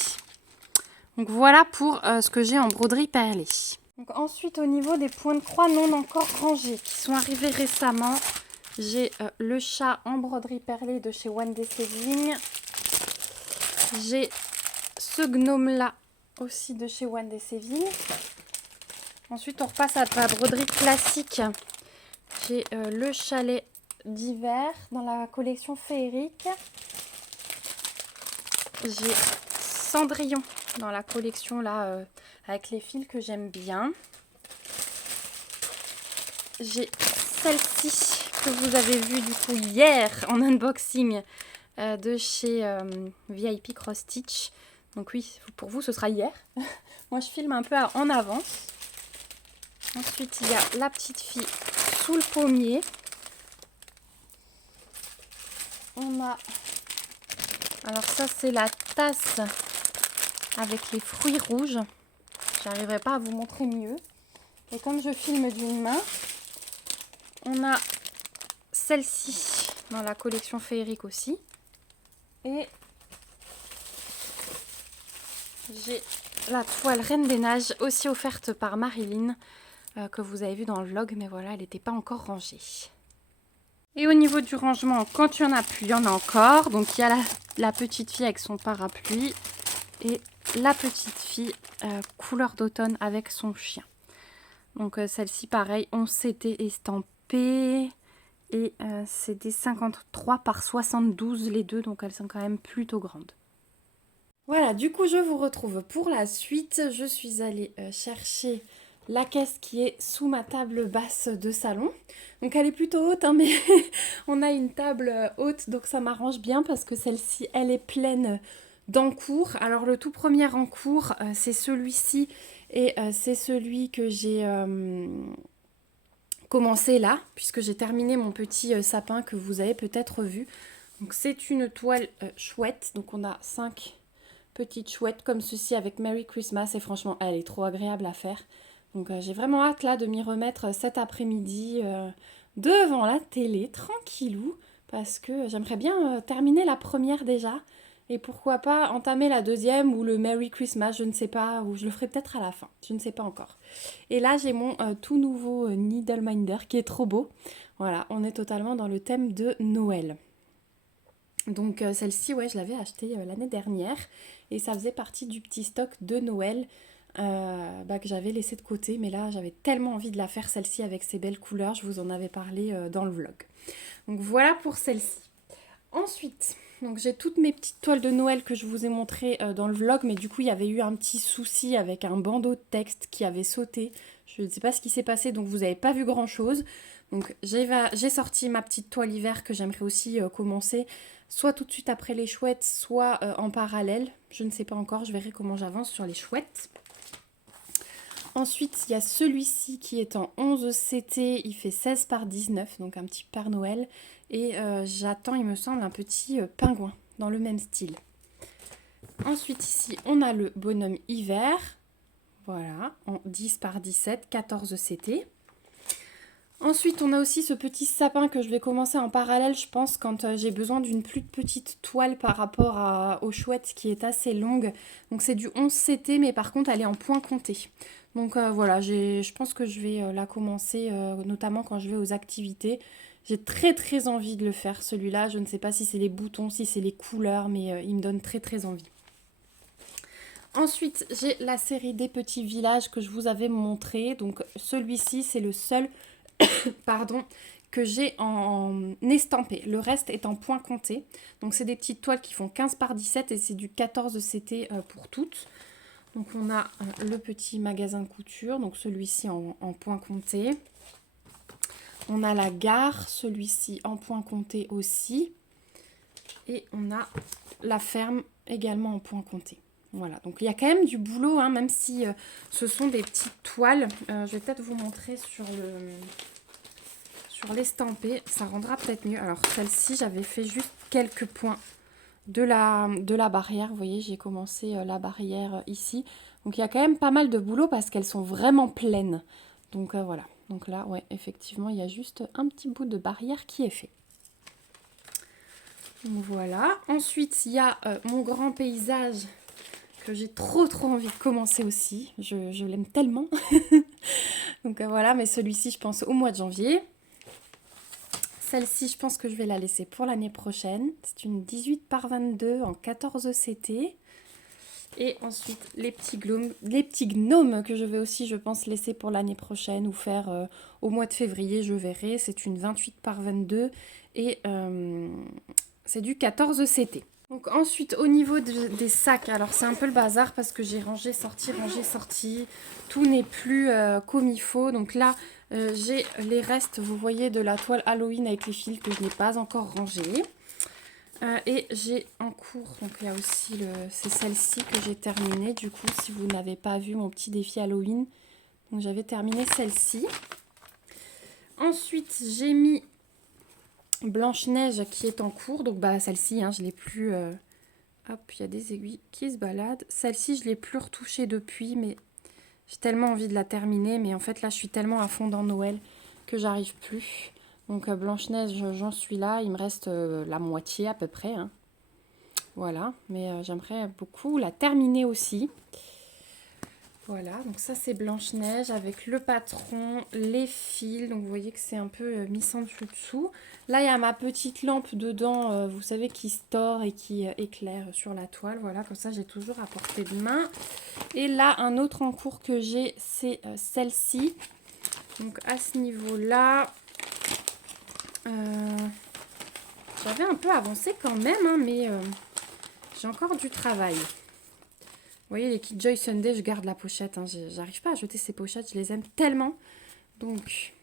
Donc voilà pour ce que j'ai en broderie perlée. Donc ensuite, au niveau des points de croix non encore rangés, qui sont arrivés récemment, j'ai le chat en broderie perlée de chez One Day Saving. J'ai ce gnome-là aussi de chez One Day Saving. Ensuite, on repasse à la broderie classique. J'ai le chalet d'hiver dans la collection féerique. J'ai Cendrillon dans la collection là avec les fils que j'aime bien. J'ai celle-ci que vous avez vue du coup hier en unboxing de chez VIP Cross Stitch. Donc oui, pour vous ce sera hier. Moi je filme un peu en avance. Ensuite, il y a la petite fille sous le pommier. On a... Alors ça, c'est la tasse avec les fruits rouges. J'arriverai pas à vous montrer mieux. Et comme je filme d'une main, on a celle-ci dans la collection féerique aussi. Et j'ai la toile Reine des Neiges, aussi offerte par Marilyn, que vous avez vu dans le vlog, mais voilà, elle n'était pas encore rangée. Et au niveau du rangement, quand il n'y en a plus, il y en a encore. Donc il y a la petite fille avec son parapluie et la petite fille couleur d'automne avec son chien. Donc celle-ci, pareil, 11 CT estampées. Et c'est des 53 par 72 les deux, donc elles sont quand même plutôt grandes. Voilà, du coup je vous retrouve pour la suite. Je suis allée chercher la caisse qui est sous ma table basse de salon. Donc elle est plutôt haute, hein, mais on a une table haute, donc ça m'arrange bien parce que celle-ci, elle est pleine d'encours. Alors le tout premier encours, c'est celui-ci et c'est celui que j'ai commencé là, puisque j'ai terminé mon petit sapin que vous avez peut-être vu. Donc c'est une toile chouette, donc on a 5 petites chouettes comme ceci avec Merry Christmas et franchement elle est trop agréable à faire. Donc j'ai vraiment hâte là de m'y remettre cet après-midi devant la télé, tranquillou, parce que j'aimerais bien terminer la première déjà. Et pourquoi pas entamer la deuxième ou le Merry Christmas, je ne sais pas, ou je le ferai peut-être à la fin, je ne sais pas encore. Et là j'ai mon tout nouveau Needleminder qui est trop beau. Voilà, on est totalement dans le thème de Noël. Donc celle-ci, ouais, je l'avais achetée l'année dernière et ça faisait partie du petit stock de Noël que j'avais laissé de côté. Mais là, j'avais tellement envie de la faire celle-ci avec ses belles couleurs. Je vous en avais parlé dans le vlog. Donc voilà pour celle-ci. Ensuite, donc j'ai toutes mes petites toiles de Noël que je vous ai montrées dans le vlog. Mais du coup, il y avait eu un petit souci avec un bandeau de texte qui avait sauté. Je ne sais pas ce qui s'est passé, donc vous n'avez pas vu grand-chose. Donc j'ai sorti ma petite toile hiver que j'aimerais aussi commencer. Soit tout de suite après les chouettes, soit en parallèle. Je ne sais pas encore, je verrai comment j'avance sur les chouettes. Ensuite, il y a celui-ci qui est en 11 CT, il fait 16 par 19, donc un petit Père Noël. Et j'attends, il me semble, un petit pingouin dans le même style. Ensuite, ici, on a le bonhomme hiver. Voilà, en 10 par 17, 14 CT. Ensuite, on a aussi ce petit sapin que je vais commencer en parallèle, je pense, quand j'ai besoin d'une plus petite toile par rapport aux chouettes qui est assez longue. Donc c'est du 11 CT, mais par contre, elle est en point compté. Donc voilà, je pense que je vais la commencer, notamment quand je vais aux activités. J'ai très très envie de le faire, celui-là. Je ne sais pas si c'est les boutons, si c'est les couleurs, mais il me donne très très envie. Ensuite, j'ai la série des petits villages que je vous avais montré. Donc celui-ci, c'est le seul pardon, que j'ai en estampé. Le reste est en point compté. Donc c'est des petites toiles qui font 15 par 17 et c'est du 14 CT pour toutes. Donc on a le petit magasin de couture, donc celui-ci en point compté. On a la gare, celui-ci en point compté aussi. Et on a la ferme également en point compté. Voilà, donc il y a quand même du boulot, hein, même si ce sont des petites toiles. Je vais peut-être vous montrer sur l'estampé, ça rendra peut-être mieux. Alors celle-ci, j'avais fait juste quelques points de la barrière. Vous voyez, j'ai commencé la barrière ici. Donc il y a quand même pas mal de boulot parce qu'elles sont vraiment pleines. Donc voilà. Donc là, ouais, effectivement, il y a juste un petit bout de barrière qui est fait. Donc voilà. Ensuite, il y a mon grand paysage que j'ai trop envie de commencer aussi. Je l'aime tellement. Donc voilà, mais celui-ci, je pense au mois de janvier. Celle-ci, je pense que je vais la laisser pour l'année prochaine. C'est une 18 par 22 en 14 CT. Et ensuite, les petits gnomes que je vais aussi, je pense, laisser pour l'année prochaine ou faire au mois de février, je verrai. C'est une 28 par 22 et c'est du 14 CT. Donc ensuite, au niveau des sacs, alors c'est un peu le bazar parce que j'ai rangé, sorti. Tout n'est plus comme il faut. Donc là, j'ai les restes, vous voyez, de la toile Halloween avec les fils que je n'ai pas encore rangés. Et j'ai en cours, donc il y a aussi, c'est celle-ci que j'ai terminée. Du coup, si vous n'avez pas vu mon petit défi Halloween, donc j'avais terminé celle-ci. Ensuite, j'ai mis Blanche-Neige qui est en cours. Donc bah celle-ci, hein, je l'ai plus... Hop, il y a des aiguilles qui se baladent. Celle-ci, je ne l'ai plus retouchée depuis, mais j'ai tellement envie de la terminer. Mais en fait, là, je suis tellement à fond dans Noël que j'arrive plus. Donc Blanche-Neige, j'en suis là. Il me reste la moitié à peu près, hein. Voilà, mais j'aimerais beaucoup la terminer aussi. Voilà, donc ça c'est Blanche-Neige avec le patron, les fils. Donc vous voyez que c'est un peu mis sans dessus-dessous. Là, il y a ma petite lampe dedans, vous savez, qui se tord et qui éclaire sur la toile. Voilà, comme ça j'ai toujours à portée de main. Et là, un autre en cours que j'ai, c'est celle-ci. Donc à ce niveau-là, j'avais un peu avancé quand même, hein, mais j'ai encore du travail. Vous voyez, les Kid Joy Sunday, je garde la pochette. Hein. J'arrive pas à jeter ces pochettes, je les aime tellement. Donc,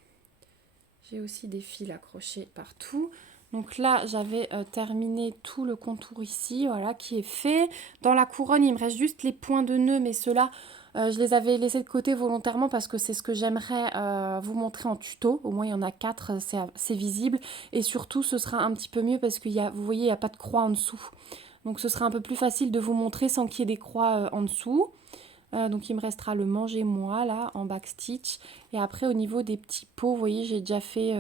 j'ai aussi des fils accrochés partout. Donc là, j'avais terminé tout le contour ici, voilà, qui est fait. Dans la couronne, il me reste juste les points de nœuds, mais ceux-là, je les avais laissés de côté volontairement parce que c'est ce que j'aimerais vous montrer en tuto. Au moins, il y en a 4, c'est visible. Et surtout, ce sera un petit peu mieux parce que vous voyez, il n'y a pas de croix en dessous. Donc ce sera un peu plus facile de vous montrer sans qu'il y ait des croix en dessous. Donc il me restera le manger moi là en backstitch. Et après au niveau des petits pots, vous voyez j'ai déjà fait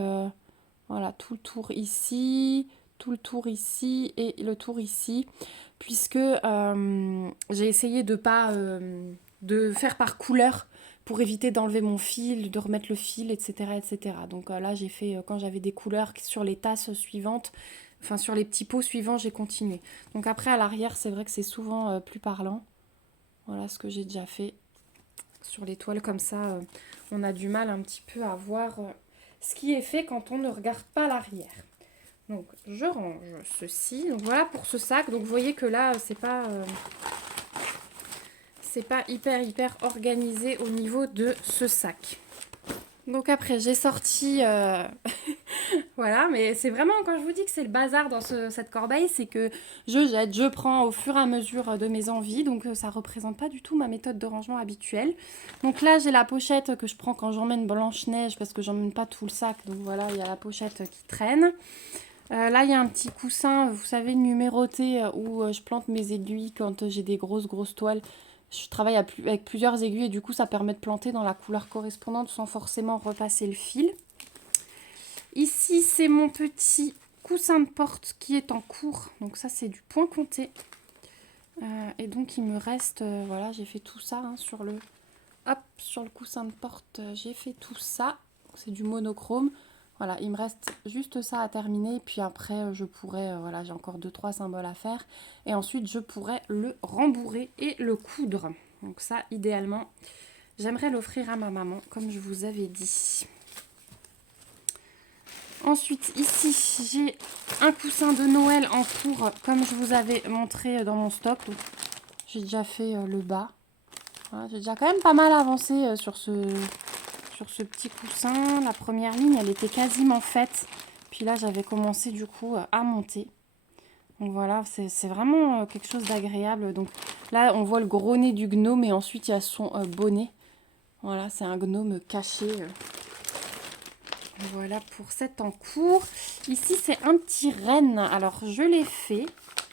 voilà, tout le tour ici, tout le tour ici et le tour ici. Puisque j'ai essayé de pas de faire par couleur pour éviter d'enlever mon fil, de remettre le fil, etc. etc. Donc là j'ai fait quand j'avais des couleurs sur les tasses suivantes. Enfin, sur les petits pots suivants, j'ai continué. Donc après, à l'arrière, c'est vrai que c'est souvent plus parlant. Voilà ce que j'ai déjà fait. Sur les toiles comme ça, on a du mal un petit peu à voir ce qui est fait quand on ne regarde pas l'arrière. Donc, je range ceci. Donc, voilà pour ce sac. Donc, vous voyez que là, c'est pas hyper organisé au niveau de ce sac. Donc après, j'ai sorti... voilà, mais c'est vraiment, quand je vous dis que c'est le bazar dans cette corbeille, c'est que je jette, je prends au fur et à mesure de mes envies. Donc ça représente pas du tout ma méthode de rangement habituelle. Donc là, j'ai la pochette que je prends quand j'emmène Blanche-Neige parce que j'emmène pas tout le sac. Donc voilà, il y a la pochette qui traîne. Là, il y a un petit coussin, vous savez, numéroté où je plante mes aiguilles quand j'ai des grosses toiles. Je travaille avec plusieurs aiguilles et du coup, ça permet de planter dans la couleur correspondante sans forcément repasser le fil. Ici, c'est mon petit coussin de porte qui est en cours. Donc ça, c'est du point compté. Et donc, il me reste... voilà, j'ai fait tout ça hein, sur le coussin de porte. J'ai fait tout ça. C'est du monochrome. Voilà, il me reste juste ça à terminer. Puis après, je pourrais... voilà, j'ai encore 2-3 symboles à faire. Et ensuite, je pourrais le rembourrer et le coudre. Donc ça, idéalement, j'aimerais l'offrir à ma maman, comme je vous avais dit. Ensuite, ici, j'ai un coussin de Noël en cours, comme je vous avais montré dans mon stock. J'ai déjà fait le bas. Voilà, j'ai déjà quand même pas mal avancé sur ce petit coussin. La première ligne, elle était quasiment faite. Puis là, j'avais commencé du coup à monter. Donc voilà, c'est vraiment quelque chose d'agréable. Donc là, on voit le gros nez du gnome et ensuite, il y a son bonnet. Voilà, c'est un gnome caché. Voilà pour cet en cours. Ici, c'est un petit renne. Alors, je l'ai fait.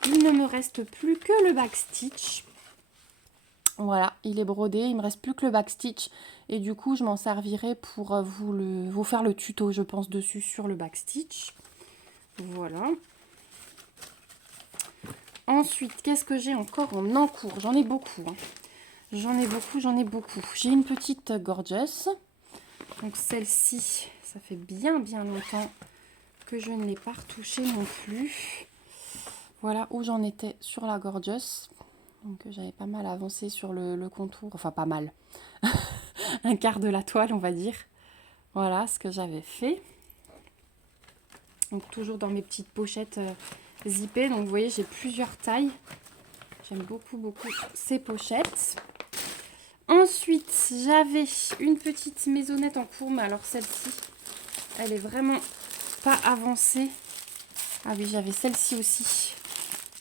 Il ne me reste plus que le backstitch. Voilà, il est brodé. Il me reste plus que le backstitch. Et du coup, je m'en servirai pour vous faire le tuto, je pense, dessus sur le backstitch. Voilà. Ensuite, qu'est-ce que j'ai encore en encours? J'en ai beaucoup. Hein. J'en ai beaucoup. J'ai une petite gorgeous. Donc, celle-ci... Ça fait bien longtemps que je ne l'ai pas retouchée non plus. Voilà où j'en étais sur la gorgeous. Donc j'avais pas mal avancé sur le contour. Enfin pas mal. Un quart de la toile on va dire. Voilà ce que j'avais fait. Donc toujours dans mes petites pochettes zippées. Donc vous voyez j'ai plusieurs tailles. J'aime beaucoup ces pochettes. Ensuite j'avais une petite maisonnette en cours. Mais alors celle-ci... Elle est vraiment pas avancée. Ah oui, j'avais celle-ci aussi.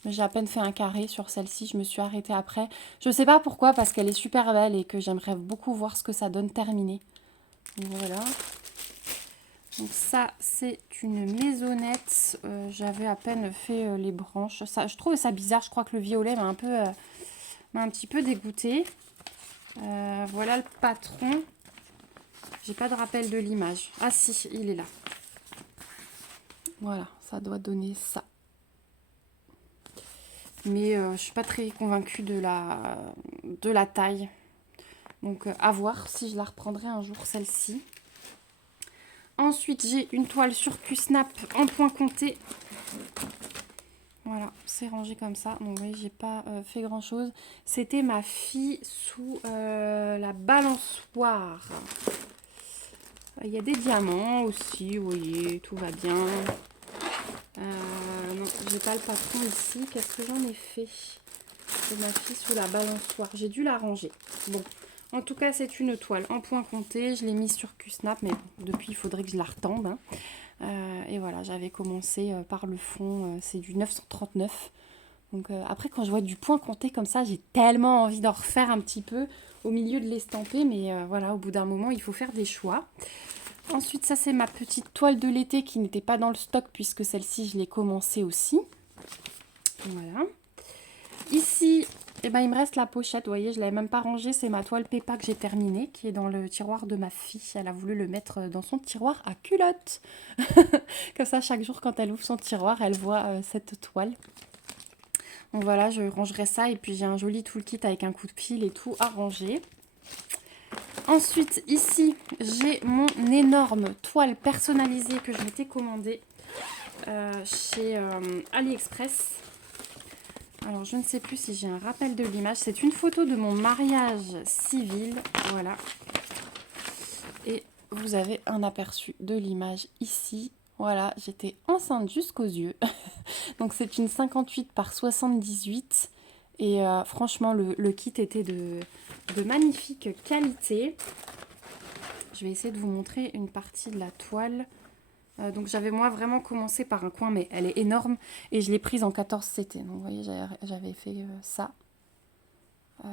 J'ai à peine fait un carré sur celle-ci. Je me suis arrêtée après. Je sais pas pourquoi, parce qu'elle est super belle et que j'aimerais beaucoup voir ce que ça donne terminé. Voilà. Donc ça, c'est une maisonnette. J'avais à peine fait les branches. Ça, je trouve ça bizarre. Je crois que le violet m'a un petit peu dégoûtée. Voilà le patron. J'ai pas de rappel de l'image. Ah si, il est là. Voilà, ça doit donner ça. Mais je suis pas très convaincue de la taille. Donc à voir si je la reprendrai un jour, celle-ci. Ensuite, j'ai une toile sur Q-Snap en point compté. Voilà, c'est rangé comme ça. Donc, vous voyez, j'ai pas fait grand-chose. C'était ma fille sous la balançoire. Il y a des diamants aussi, vous voyez, tout va bien. Non, j'ai pas le patron ici. Qu'est-ce que j'en ai fait de ma fille sous la balançoire? J'ai dû la ranger. Bon, en tout cas, c'est une toile en point compté. Je l'ai mise sur Q-Snap, mais depuis, il faudrait que je la retende. Hein. Et voilà, j'avais commencé par le fond, c'est du 939. Donc après, quand je vois du point compté comme ça, j'ai tellement envie d'en refaire un petit peu au milieu de l'estampé. Mais voilà, au bout d'un moment, il faut faire des choix. Ensuite, ça, c'est ma petite toile de l'été qui n'était pas dans le stock puisque celle-ci, je l'ai commencée aussi. Voilà. Ici, eh ben, il me reste la pochette. Vous voyez, je ne l'avais même pas rangée. C'est ma toile Peppa que j'ai terminée, qui est dans le tiroir de ma fille. Elle a voulu le mettre dans son tiroir à culotte. Comme ça, chaque jour, quand elle ouvre son tiroir, elle voit cette toile. Donc voilà, je rangerai ça. Et puis, j'ai un joli toolkit avec un coup de fil et tout à ranger. Ensuite, ici, j'ai mon énorme toile personnalisée que je m'étais commandée chez AliExpress. Alors, je ne sais plus si j'ai un rappel de l'image. C'est une photo de mon mariage civil. Voilà. Et vous avez un aperçu de l'image ici. Voilà, j'étais enceinte jusqu'aux yeux. Donc, c'est une 58 par 78. Et franchement, le kit était de magnifique qualité. Je vais essayer de vous montrer une partie de la toile. Donc j'avais moi vraiment commencé par un coin, mais elle est énorme. Et je l'ai prise en 14 CT. Donc vous voyez, j'avais fait ça.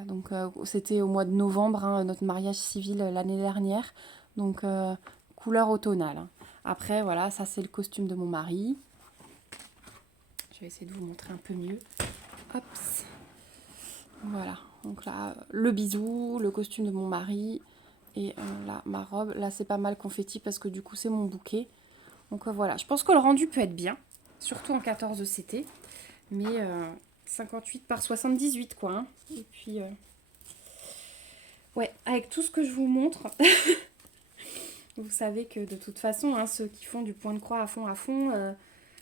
Donc c'était au mois de novembre, hein, notre mariage civil l'année dernière. Donc couleur automnale. Hein. Après, voilà, ça c'est le costume de mon mari. Je vais essayer de vous montrer un peu mieux. Hop. Voilà. Donc là, le bisou, le costume de mon mari. Et là, ma robe. Là, c'est pas mal confetti parce que du coup, c'est mon bouquet. Donc voilà, je pense que le rendu peut être bien. Surtout en 14 CT. Mais 58 par 78, quoi. Hein. Et puis, ouais, avec tout ce que je vous montre, vous savez que de toute façon, hein, ceux qui font du point de croix à fond,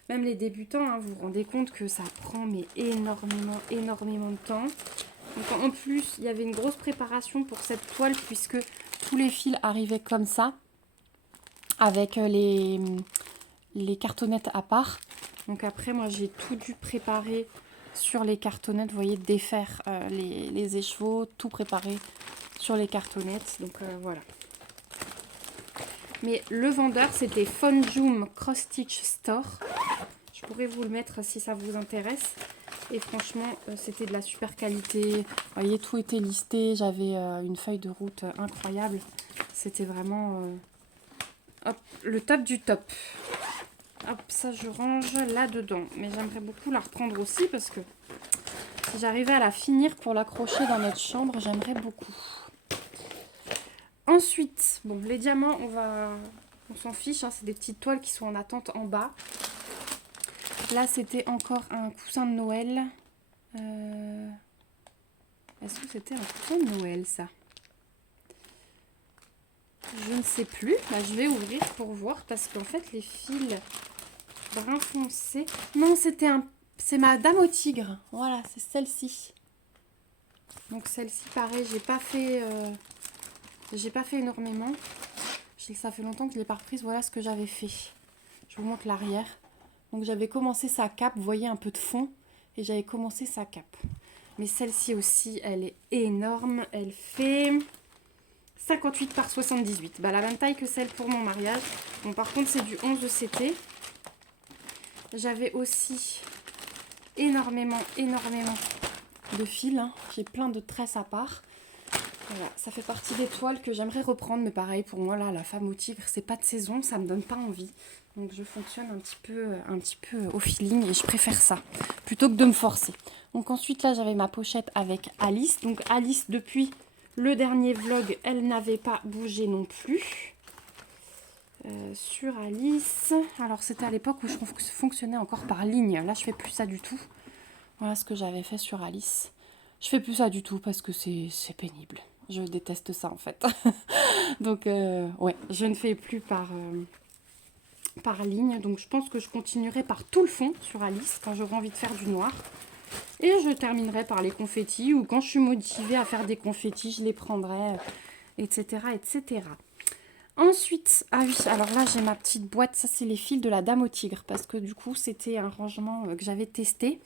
même les débutants, hein, vous vous rendez compte que ça prend mais énormément de temps. Donc en plus, il y avait une grosse préparation pour cette toile puisque tous les fils arrivaient comme ça, avec les cartonnettes à part. Donc après, moi, j'ai tout dû préparer sur les cartonnettes. Vous voyez, défaire les écheveaux, tout préparer sur les cartonnettes. Donc voilà. Mais le vendeur, c'était Fonjoom Cross Stitch Store. Je pourrais vous le mettre si ça vous intéresse. Et franchement, c'était de la super qualité. Vous voyez, tout était listé. J'avais une feuille de route incroyable. C'était vraiment hop, le top du top. Hop, ça je range là-dedans. Mais j'aimerais beaucoup la reprendre aussi parce que si j'arrivais à la finir pour l'accrocher dans notre chambre, j'aimerais beaucoup. Ensuite, bon, les diamants, on s'en fiche. Hein, c'est des petites toiles qui sont en attente en bas. Là, c'était encore un coussin de Noël. Est-ce que c'était un coussin de Noël, ça? Je ne sais plus. Là, je vais ouvrir pour voir parce qu'en fait, les fils brun foncé. Non, c'est ma dame au tigre. Voilà, c'est celle-ci. Donc celle-ci, pareil, j'ai pas fait énormément. Ça fait longtemps que je l'ai pas reprise. Voilà ce que j'avais fait. Je vous montre l'arrière. Donc j'avais commencé sa cape, vous voyez un peu de fond, et j'avais commencé sa cape. Mais celle-ci aussi, elle est énorme. Elle fait 58 par 78. Bah, la même taille que celle pour mon mariage. Bon, par contre, c'est du 11 CT. J'avais aussi énormément de fils. Hein. J'ai plein de tresses à part. Voilà, ça fait partie des toiles que j'aimerais reprendre. Mais pareil, pour moi, là, la femme au tigre, c'est pas de saison. Ça me donne pas envie. Donc, je fonctionne un petit peu au feeling. Et je préfère ça, plutôt que de me forcer. Donc, ensuite, là, j'avais ma pochette avec Alice. Donc, Alice, depuis le dernier vlog, elle n'avait pas bougé non plus. sur Alice. Alors c'était à l'époque où je fonctionnais encore par ligne. Là je fais plus ça du tout. Voilà ce que j'avais fait sur Alice. Je fais plus ça du tout parce que c'est pénible. Je déteste ça en fait. Donc ouais, je ne fais plus par ligne. Donc je pense que je continuerai par tout le fond sur Alice quand j'aurai envie de faire du noir. Et je terminerai par les confettis ou quand je suis motivée à faire des confettis, je les prendrai, etc. etc. Ensuite, ah oui, alors là j'ai ma petite boîte, ça c'est les fils de la Dame au Tigre parce que du coup c'était un rangement que j'avais testé.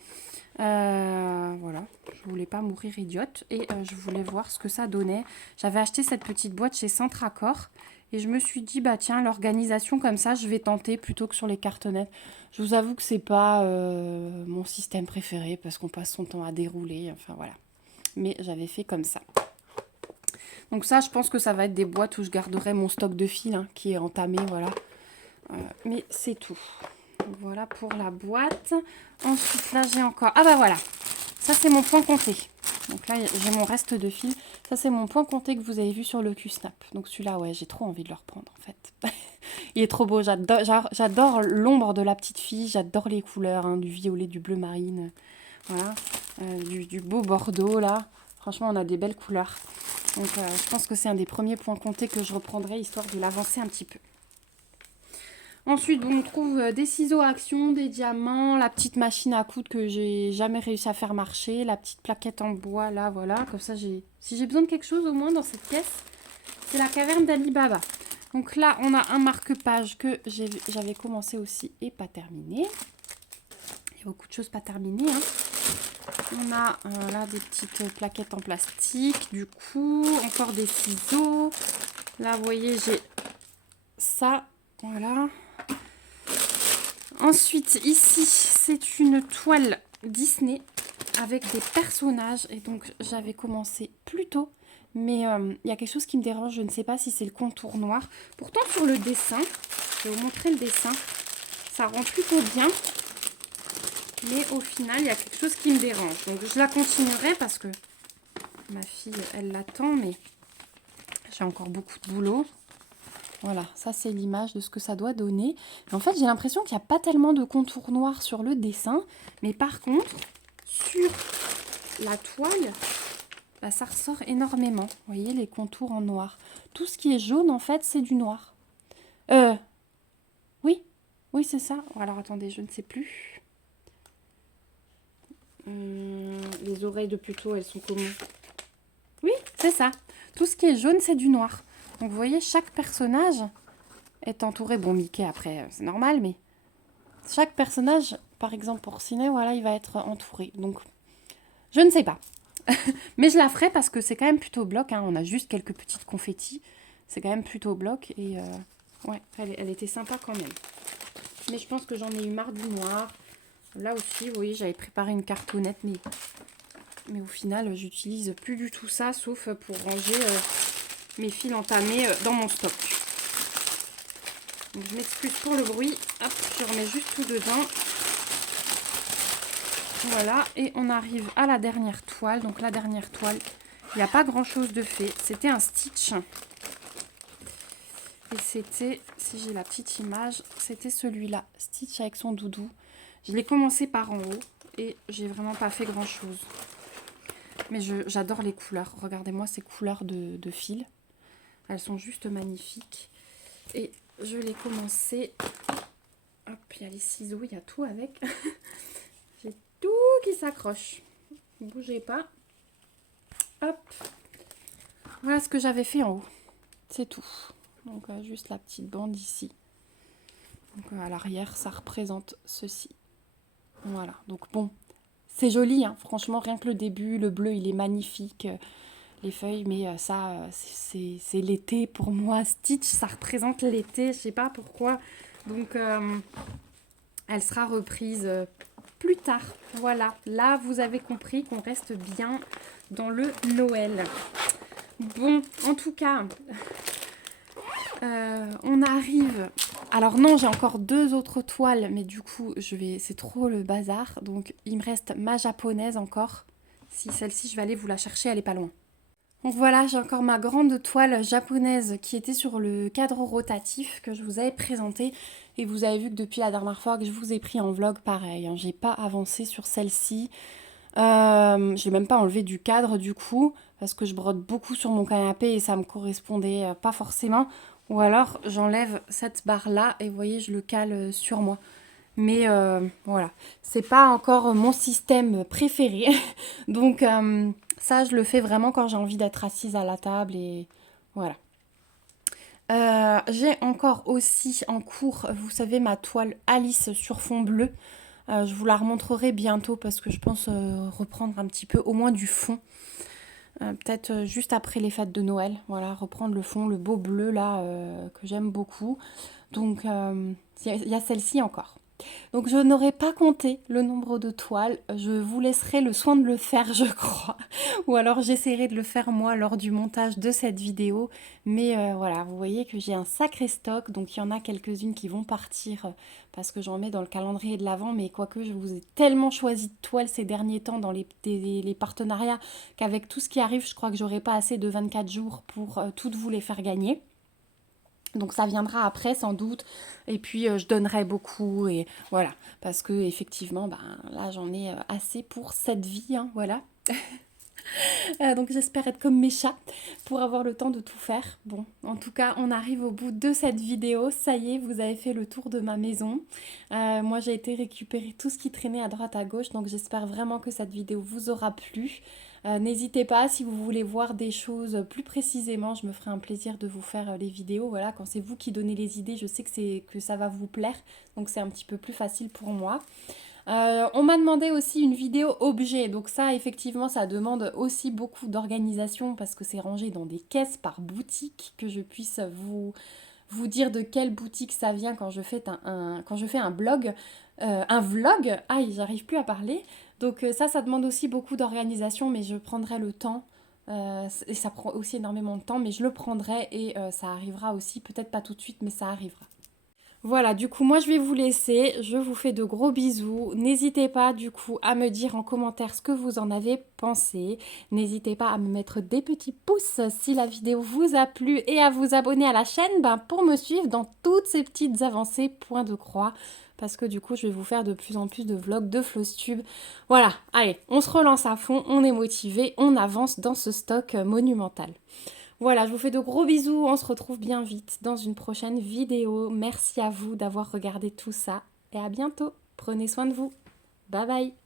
Voilà, je voulais pas mourir idiote et je voulais voir ce que ça donnait. J'avais acheté cette petite boîte chez Centracor et je me suis dit bah tiens l'organisation comme ça je vais tenter plutôt que sur les cartonnettes. Je vous avoue que c'est pas mon système préféré parce qu'on passe son temps à dérouler, enfin voilà. Mais j'avais fait comme ça. Donc ça, je pense que ça va être des boîtes où je garderai mon stock de fils hein, qui est entamé, voilà. Mais c'est tout. Donc voilà pour la boîte. Ensuite, là, j'ai encore... Ah bah voilà, ça c'est mon point compté. Donc là, j'ai mon reste de fils. Ça, c'est mon point compté que vous avez vu sur le Q-Snap. Donc celui-là, ouais, j'ai trop envie de le reprendre, en fait. Il est trop beau. J'adore l'ombre de la petite fille. J'adore les couleurs, hein, du violet, du bleu marine. Voilà. Du beau bordeaux, là. Franchement, on a des belles couleurs. Donc je pense que c'est un des premiers points comptés que je reprendrai, histoire de l'avancer un petit peu. Ensuite, bon, on trouve des ciseaux à action, des diamants, la petite machine à coudre que j'ai jamais réussi à faire marcher, la petite plaquette en bois, là, voilà. Comme ça, si j'ai besoin de quelque chose au moins dans cette pièce, c'est la caverne d'Ali Baba. Donc là, on a un marque-page que j'avais commencé aussi et pas terminé. Il y a beaucoup de choses pas terminées, hein. On a là des petites plaquettes en plastique, du coup, encore des ciseaux. Là, vous voyez, j'ai ça, voilà. Ensuite, ici, c'est une toile Disney avec des personnages. Et donc, j'avais commencé plus tôt, mais il y a quelque chose qui me dérange. Je ne sais pas si c'est le contour noir. Pourtant, sur le dessin, je vais vous montrer le dessin, ça rend plutôt bien. Mais au final, il y a quelque chose qui me dérange. Donc, je la continuerai parce que ma fille, elle l'attend, mais j'ai encore beaucoup de boulot. Voilà, ça, c'est l'image de ce que ça doit donner. Et en fait, j'ai l'impression qu'il n'y a pas tellement de contours noirs sur le dessin. Mais par contre, sur la toile, là, ça ressort énormément. Vous voyez, les contours en noir. Tout ce qui est jaune, en fait, c'est du noir. Oui, oui, c'est ça. Alors, attendez, je ne sais plus. Les oreilles de Pluto, elles sont comment? Oui, c'est ça. Tout ce qui est jaune, c'est du noir. Donc, vous voyez, chaque personnage est entouré. Bon, Mickey, après, c'est normal, mais chaque personnage, par exemple, pour Ciné, voilà, il va être entouré. Donc, je ne sais pas. Mais je la ferai parce que c'est quand même plutôt bloc. Hein. On a juste quelques petites confettis. C'est quand même plutôt bloc. Et ouais, elle était sympa quand même. Mais je pense que j'en ai eu marre du noir. Là aussi, vous voyez, j'avais préparé une cartonnette, mais au final, j'utilise plus du tout ça, sauf pour ranger mes fils entamés dans mon stock. Donc, je m'excuse pour le bruit. Hop, je remets juste tout dedans. Voilà, et on arrive à la dernière toile. Donc la dernière toile, il n'y a pas grand-chose de fait. C'était un Stitch. Et c'était, si j'ai la petite image, c'était celui-là, Stitch avec son doudou. Je l'ai commencé par en haut et j'ai vraiment pas fait grand chose. Mais j'adore les couleurs. Regardez-moi ces couleurs de fil. Elles sont juste magnifiques. Et je l'ai commencé. Hop, il y a les ciseaux, il y a tout avec. J'ai tout qui s'accroche. Ne bougez pas. Hop. Voilà ce que j'avais fait en haut. C'est tout. Donc juste la petite bande ici. Donc à l'arrière, ça représente ceci. Voilà, donc bon, c'est joli, hein. Franchement, rien que le début, le bleu, il est magnifique, les feuilles, mais ça, c'est l'été pour moi. Stitch, ça représente l'été, je sais pas pourquoi. Donc, elle sera reprise plus tard. Voilà, là, vous avez compris qu'on reste bien dans le Noël. Bon, en tout cas, on arrive... Alors non, j'ai encore 2 autres toiles, mais du coup, c'est trop le bazar. Donc, il me reste ma japonaise encore. Si celle-ci, je vais aller vous la chercher, elle est pas loin. Donc voilà, j'ai encore ma grande toile japonaise qui était sur le cadre rotatif que je vous avais présenté. Et vous avez vu que depuis la dernière fois que je vous ai pris en vlog, pareil, hein, j'ai pas avancé sur celle-ci. J'ai même pas enlevé du cadre du coup, parce que je brode beaucoup sur mon canapé et ça me correspondait pas forcément. Ou alors j'enlève cette barre-là et vous voyez, je le cale sur moi. Mais voilà, c'est pas encore mon système préféré. Donc ça, je le fais vraiment quand j'ai envie d'être assise à la table et voilà. J'ai encore aussi en cours, vous savez, ma toile Alice sur fond bleu. Je vous la remontrerai bientôt parce que je pense reprendre un petit peu, au moins du fond. Peut-être juste après les fêtes de Noël. Voilà, reprendre le fond, le beau bleu là que j'aime beaucoup. Donc il y a celle-ci encore. Donc je n'aurai pas compté le nombre de toiles, je vous laisserai le soin de le faire je crois, ou alors j'essaierai de le faire moi lors du montage de cette vidéo, mais voilà, vous voyez que j'ai un sacré stock, donc il y en a quelques-unes qui vont partir parce que j'en mets dans le calendrier de l'Avent, mais quoique je vous ai tellement choisi de toiles ces derniers temps dans les partenariats qu'avec tout ce qui arrive, je crois que j'aurai pas assez de 24 jours pour toutes vous les faire gagner. Donc ça viendra après sans doute et puis je donnerai beaucoup et voilà parce que effectivement ben, là j'en ai assez pour cette vie hein, voilà. Donc j'espère être comme mes chats pour avoir le temps de tout faire. Bon, en tout cas, on arrive au bout de cette vidéo. Ça y est, vous avez fait le tour de ma maison. Moi, j'ai été récupérer tout ce qui traînait à droite à gauche. Donc j'espère vraiment que cette vidéo vous aura plu. N'hésitez pas, si vous voulez voir des choses plus précisément, je me ferai un plaisir de vous faire les vidéos. Voilà, quand c'est vous qui donnez les idées, je sais que ça va vous plaire. Donc c'est un petit peu plus facile pour moi. On m'a demandé aussi une vidéo objet, donc ça effectivement ça demande aussi beaucoup d'organisation parce que c'est rangé dans des caisses par boutique, que je puisse vous dire de quelle boutique ça vient quand je fais quand je fais un blog, un vlog, aïe j'arrive plus à parler, donc ça demande aussi beaucoup d'organisation mais je prendrai le temps. Et ça prend aussi énormément de temps mais je le prendrai et ça arrivera aussi, peut-être pas tout de suite mais ça arrivera. Voilà, du coup, moi je vais vous laisser. Je vous fais de gros bisous. N'hésitez pas, du coup, à me dire en commentaire ce que vous en avez pensé. N'hésitez pas à me mettre des petits pouces si la vidéo vous a plu et à vous abonner à la chaîne pour me suivre dans toutes ces petites avancées, point de croix. Parce que du coup, je vais vous faire de plus en plus de vlogs de Flosstube. Voilà, allez, on se relance à fond, on est motivé, on avance dans ce stock monumental. Voilà, je vous fais de gros bisous, on se retrouve bien vite dans une prochaine vidéo. Merci à vous d'avoir regardé tout ça et à bientôt. Prenez soin de vous. Bye bye.